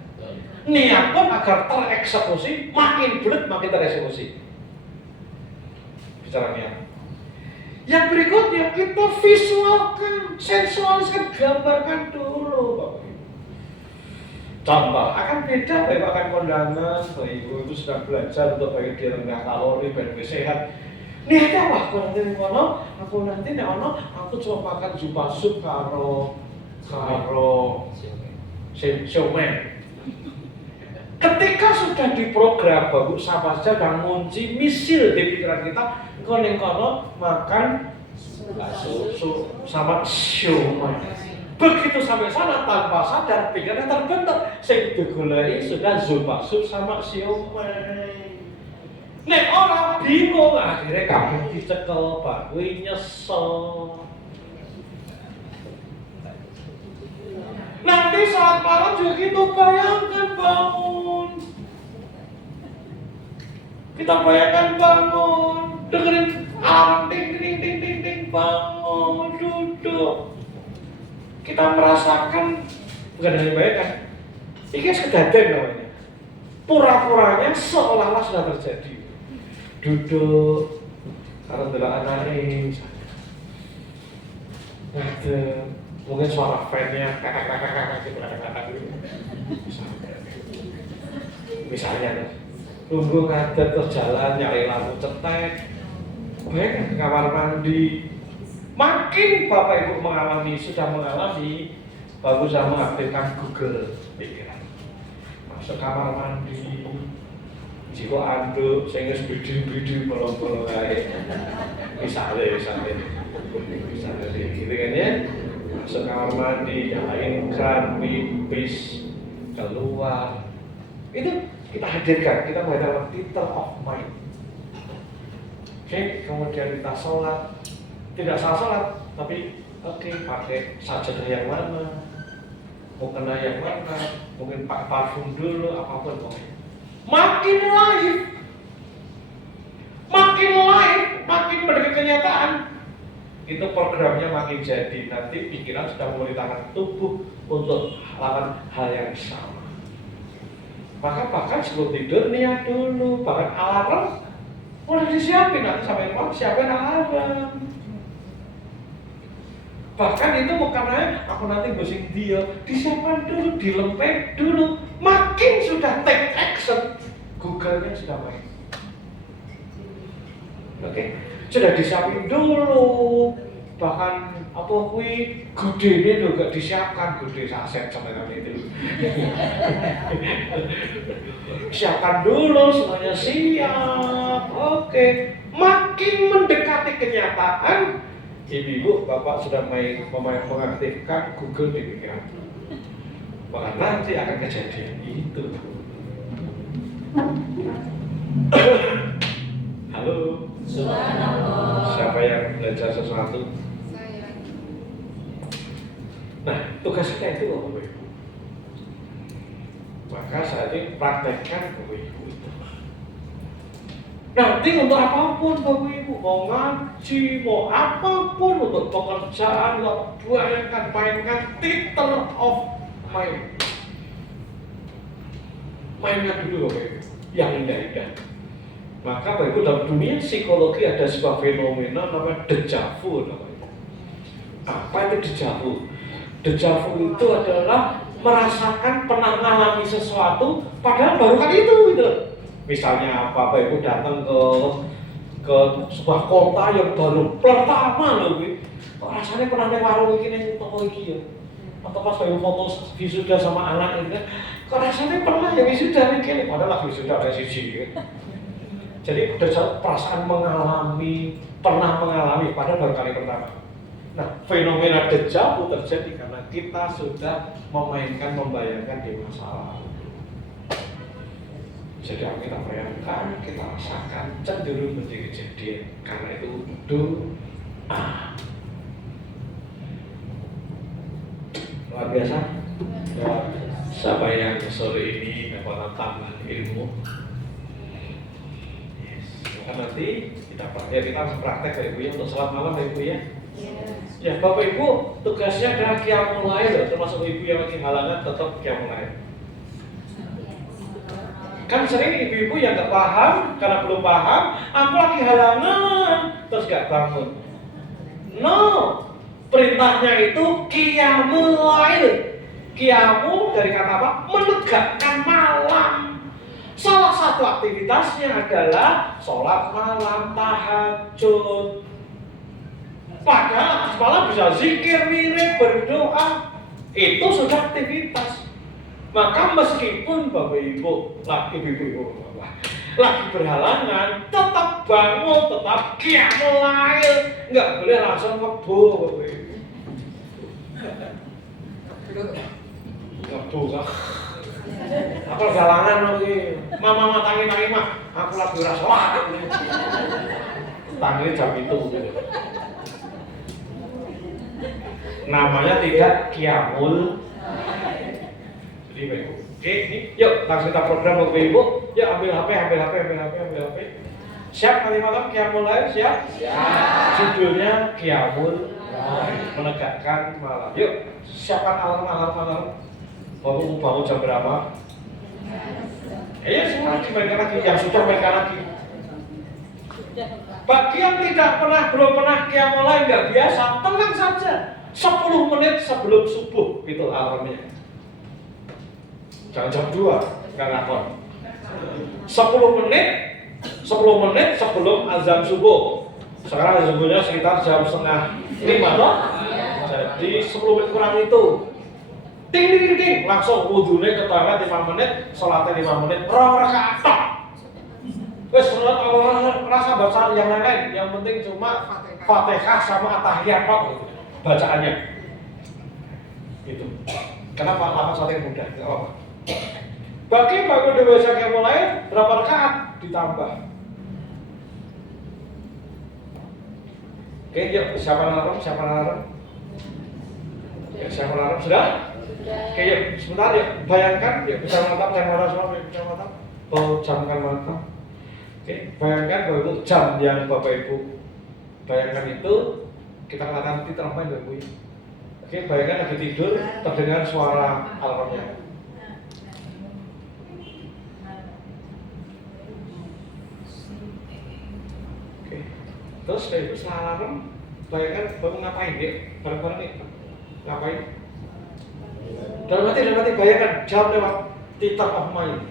Niat pun agar tereksekusi, makin bulat makin tereksekusi. Bicara niat. Yang berikutnya kita visualkan, sensualiskan, gambarkan dulu Bapak Ibu. Contoh, akan beda Bapak akan kondangan, Bapak Ibu itu sudah belajar untuk bagi dia rendah kalori, ben sehat. Niatnya apa? Aku nanti aku cuma makan jumpa sup karo siomay. Ketika sudah diprogram bagus sama saja dan ngunci misil di pikiran kita, kono makan susu sama siomay. Begitu sampai sana tanpa sadar pikirannya terbentuk. Sing digoleki sudah zumba sup sama siomay. Nek orang bingung akhirnya kabeh dicekel, Pak kuwi nyesel. Nanti saat malam juga gitu, bayangkan bangun. Kita bayangkan bangun, dengerin alarm ting, bangun, duduk. Kita merasakan, bukan hanya bayangkan, ini sekedaden namanya. Pura-puranya seolah-olah sudah terjadi. Duduk, karena delok anake misalnya. Mungkin suara fan-nya kakak gitu. Misalnya tunggu ngadet terus jalan nyari lampu cetek. Bayangkan ke kamar mandi. Makin Bapak Ibu sudah mengalami, bagus sudah mengaktifkan Google pikiran. Masuk kamar mandi. Jika anduk, saya nges biding bolong-bolong aja. Misalnya gitu kan ya. Masuk kamar mandi, nyalain keran, pipis, keluar. Itu kita hadirkan, kita mengadakan theater of mind. Oke, kemudian kita sholat. Tidak salah sholat, tapi pakai sajadah yang mana, mukena yang mana, mungkin pakai parfum dulu, apapun pokoknya. Makin live, makin mendekat kenyataan. Itu programnya makin jadi. Nanti pikiran sudah memerintahkan tubuh untuk melakukan hal yang sama. Maka bahkan sebelum tidur niat dulu, bahkan alarm udah disiapin, nanti sampai malam siapin alarm. Bahkan itu bukan aku nanti gosing dia, disiapkan dulu, dilempet dulu. Makin sudah take action, Google-nya sudah main. Oke, sudah disiapin dulu. Bahkan apa kui gudenya juga disiapkan, gude saset sama itu. Siapkan dulu, semuanya siap. Oke, makin mendekati kenyataan, ibu bapak sudah mengaktifkan Google di pikiran. Maka nanti akan kejadian itu. Halo. Siapa yang belajar sesuatu? Saya. Nah, tugas kita itu Bapak Ibu. Maka saat ini praktekkan Bapak Ibu itu. Nanti untuk apapun Bapak Ibu, mau ngaji, mau apapun, untuk pekerjaan, bayangkan, mainkan theater of mind. Mainkan dulu Bapak Ibu, yang indah-indah. Maka Bapak Ibu, dalam dunia psikologi ada sebuah fenomena namanya deja vu namanya. Apa itu deja vu? Deja vu itu adalah merasakan pernah mengalami sesuatu padahal baru kali itu gitu. Misalnya Bapak Ibu datang ke sebuah kota yang baru pertama loh, kok rasanya pernah di warung ini toko iki ya. Atau pas Bapak Ibu foto wisuda sama anak itu, kok rasanya pernah ya wisuda ini padahal lagi wisuda ada siji. Jadi ada perasaan mengalami, pernah mengalami, padahal baru kali pertama. Nah, fenomena deja vu terjadi karena kita sudah membayangkan di masa lalu. Jadi kita bayangkan, kita rasakan, cenderung menjadi kejadian. Karena itu doa. Luar biasa. Siapa yang sore ini dapat tambahan ilmu? Kan nanti kita harus praktek Bapak Ibu ya, untuk sholat malam Bapak Ibu ya. Ya Bapak Ibu, tugasnya adalah qiyamul lail, termasuk Ibu yang lagi halangan tetap qiyamul lail. Kan sering ibu-ibu yang gak paham, karena belum paham, aku lagi halangan, terus gak bangun. No, perintahnya itu qiyamul lail. Qiyamu dari kata apa? Menegakkan malam. Salah satu aktivitasnya adalah sholat malam, tahajud. Padahal malam bisa zikir, wirid, berdoa. Itu sudah aktivitas. Maka meskipun Bapak Ibu, ibu-ibu lagi berhalangan, tetap bangun, tetap qiyamul lail. Nggak boleh langsung ngebu Bapak Ibu. Ngebu kah? Aku galangan lagi, mama tangi mak, aku lagi sholat. Tangi jam itu. Namanya tidak qiyamul. Jadi Bapak Ibu. Oke, ini yuk langsung kita program Bapak Ibu. Yuk ambil HP. Siap nanti malam qiyamul lail, siap? Siap. Judulnya qiyamul lail, menegakkan malam. Yuk, siapkan alarm. Bangun jam berapa? Semua mainkan lagi, yang sudah mainkan lagi. Bagi yang belum pernah qiyamul lail nggak biasa, tenang saja. 10 menit sebelum subuh itu alarmnya. Jangan jam 2, nggak ngakon. 10 menit sebelum azan subuh. Sekarang azan subuhnya sekitar jam 4:30 toh? Jadi 10 menit kurang itu. Ting, langsung wudhunya ke toilet 5 menit, sholatnya 5 menit, 2 rakaat tok. Wes rasa baca yang lain, yang penting cuma Fatihah sama At-Tahiyat tok gitu. Bacaannya. Gitu. Kenapa? Lama saat yang mudah, enggak apa-apa. Bagi bangun dewasa yang mulai berapa rakaat ditambah. Oke, yuk siapa alarm? Ya, siapa alarm sudah? Oke, yuk sebentar yuk bayangkan, yuk bisa mata, jamkan mata. Oke, bayangkan Bapak Ibu jam yang Bapak Ibu bayangkan itu kita katakan titik apa Bapak Ibu. Oke, bayangkan lagi tidur terdengar suara alarmnya. Oke, terus Bapak Ibu setelah alarm bayangkan Bapak ngapain ya? Bareng-bareng nih ngapain? Dalam hati bayangkan jam lewat titik of mind.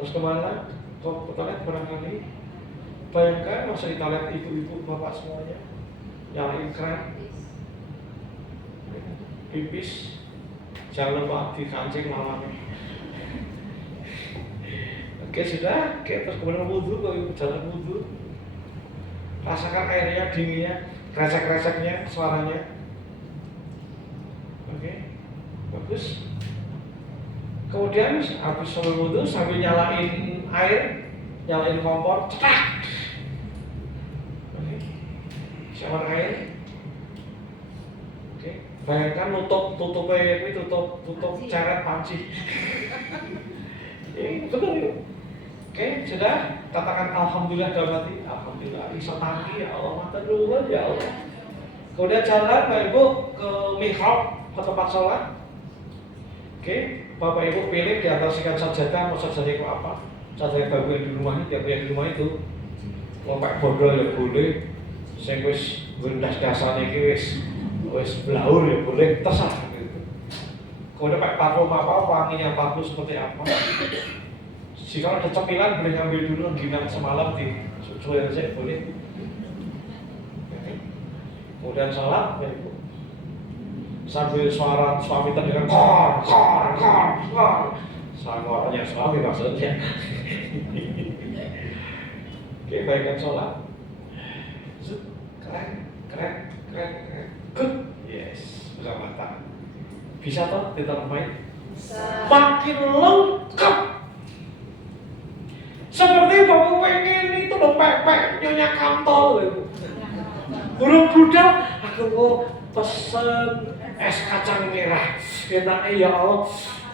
Terus kemana? Ke toilet barangkali. Bayangkan masa di toilet ibu-ibu bapak semuanya nyalain keran, pipis, jangan lupa dikancing malamnya. Oke sudah, oke, terus kemudian wudhu, kalau ibu jalan wudhu, rasakan airnya, dinginnya, kresek-kreseknya, suaranya. Oke, bagus. Kemudian habis sambil wudhu, sambil nyalain air, nyalain kompor, cetak. Oke, shower air. Oke, bayangkan tutupnya itu tutup ceret panci. Betul itu. Oke, sudah, katakan alhamdulillah dalam hati. Alhamdulillah, bisa tangki ya Allah, mata dulu ya Allah. Kemudian jalan Bapak Ibu ke mihrab, ke tempat sholat. Oke, Bapak Ibu pilih di atas ikan sajadah, mau sajadah itu apa? Sajadah bagus yang di rumahnya, tiap yang di rumah itu. Mau pakai bodol ya boleh. Sing wis dasar iki wis blaur ya boleh, terserah gitu. Kemudian pakai parfum apa, wanginya parfum seperti apa? Jika ada cemilan boleh ngambil dulu, ginang semalam di sudah saja boleh. Kemudian sholat, ya Ibu. Sambil suara suami terdengar kor. Suaranya suami maksudnya. Oke, baikkan sholat. Keren. Good. Yes, buka mata. Bisa toh diterapkan? Bisa. Makin lengkap. Seperti bapak pengen itu loh pepek nyonya kantol itu. Burung budal, aku mau pesen es kacang merah. Enaknya ya Allah.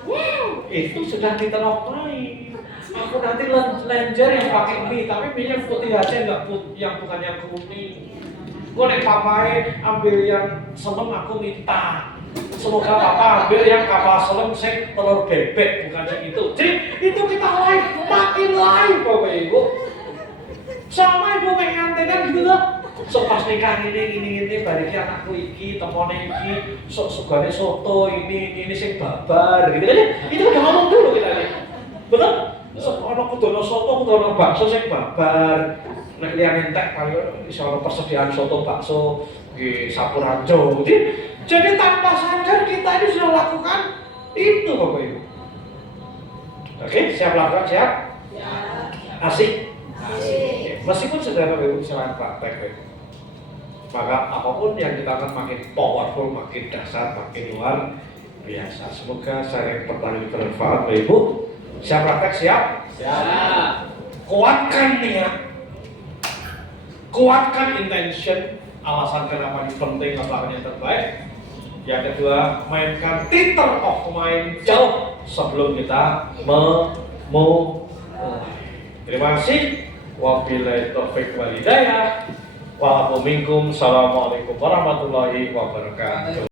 Wow, itu sudah diterapkan. Aku nanti lenjer yang pakai mie, tapi mie-nya putih aja, enggak yang bukan yang kuning. Boleh papai ambil yang selem, aku minta. Semoga papa ambil yang kapal selem sing telur bebek, bukan yang itu. Jadi itu kita live, makin live Bapak Ibu. Sama ibu pengantinan gitu loh. So pas nikah ini bariki anakku iki, temone iki, sugane soto ini sing babar gitu kan. Itu udah ngomong dulu kita nih. Betul? So ono kudono soto, kudono bakso sing babar. Nek liyan entek paling iso ono persediaan soto bakso di Sapuranjo. Jadi tanpa sadar kita ini sudah lakukan itu Bapak Ibu. Oke, siap lakukan, siap? Asik? Asik. Meskipun sudah Bapak Ibu silahkan praktek. Maka apapun yang kita akan makin powerful, makin dasar, makin luar biasa. Semoga saya pertanyaan bermanfaat Bapak Ibu. Siap praktek, siap? Siap. Kuatkan niat. Kuatkan intention, alasan kenapa ini penting, apa yang terbaik. Yang kedua, mainkan theater of mind jauh sebelum kita memulai. Terima kasih. Wabillahi taufiq wal hidayah. Wa minkum. Assalamualaikum warahmatullahi wabarakatuh.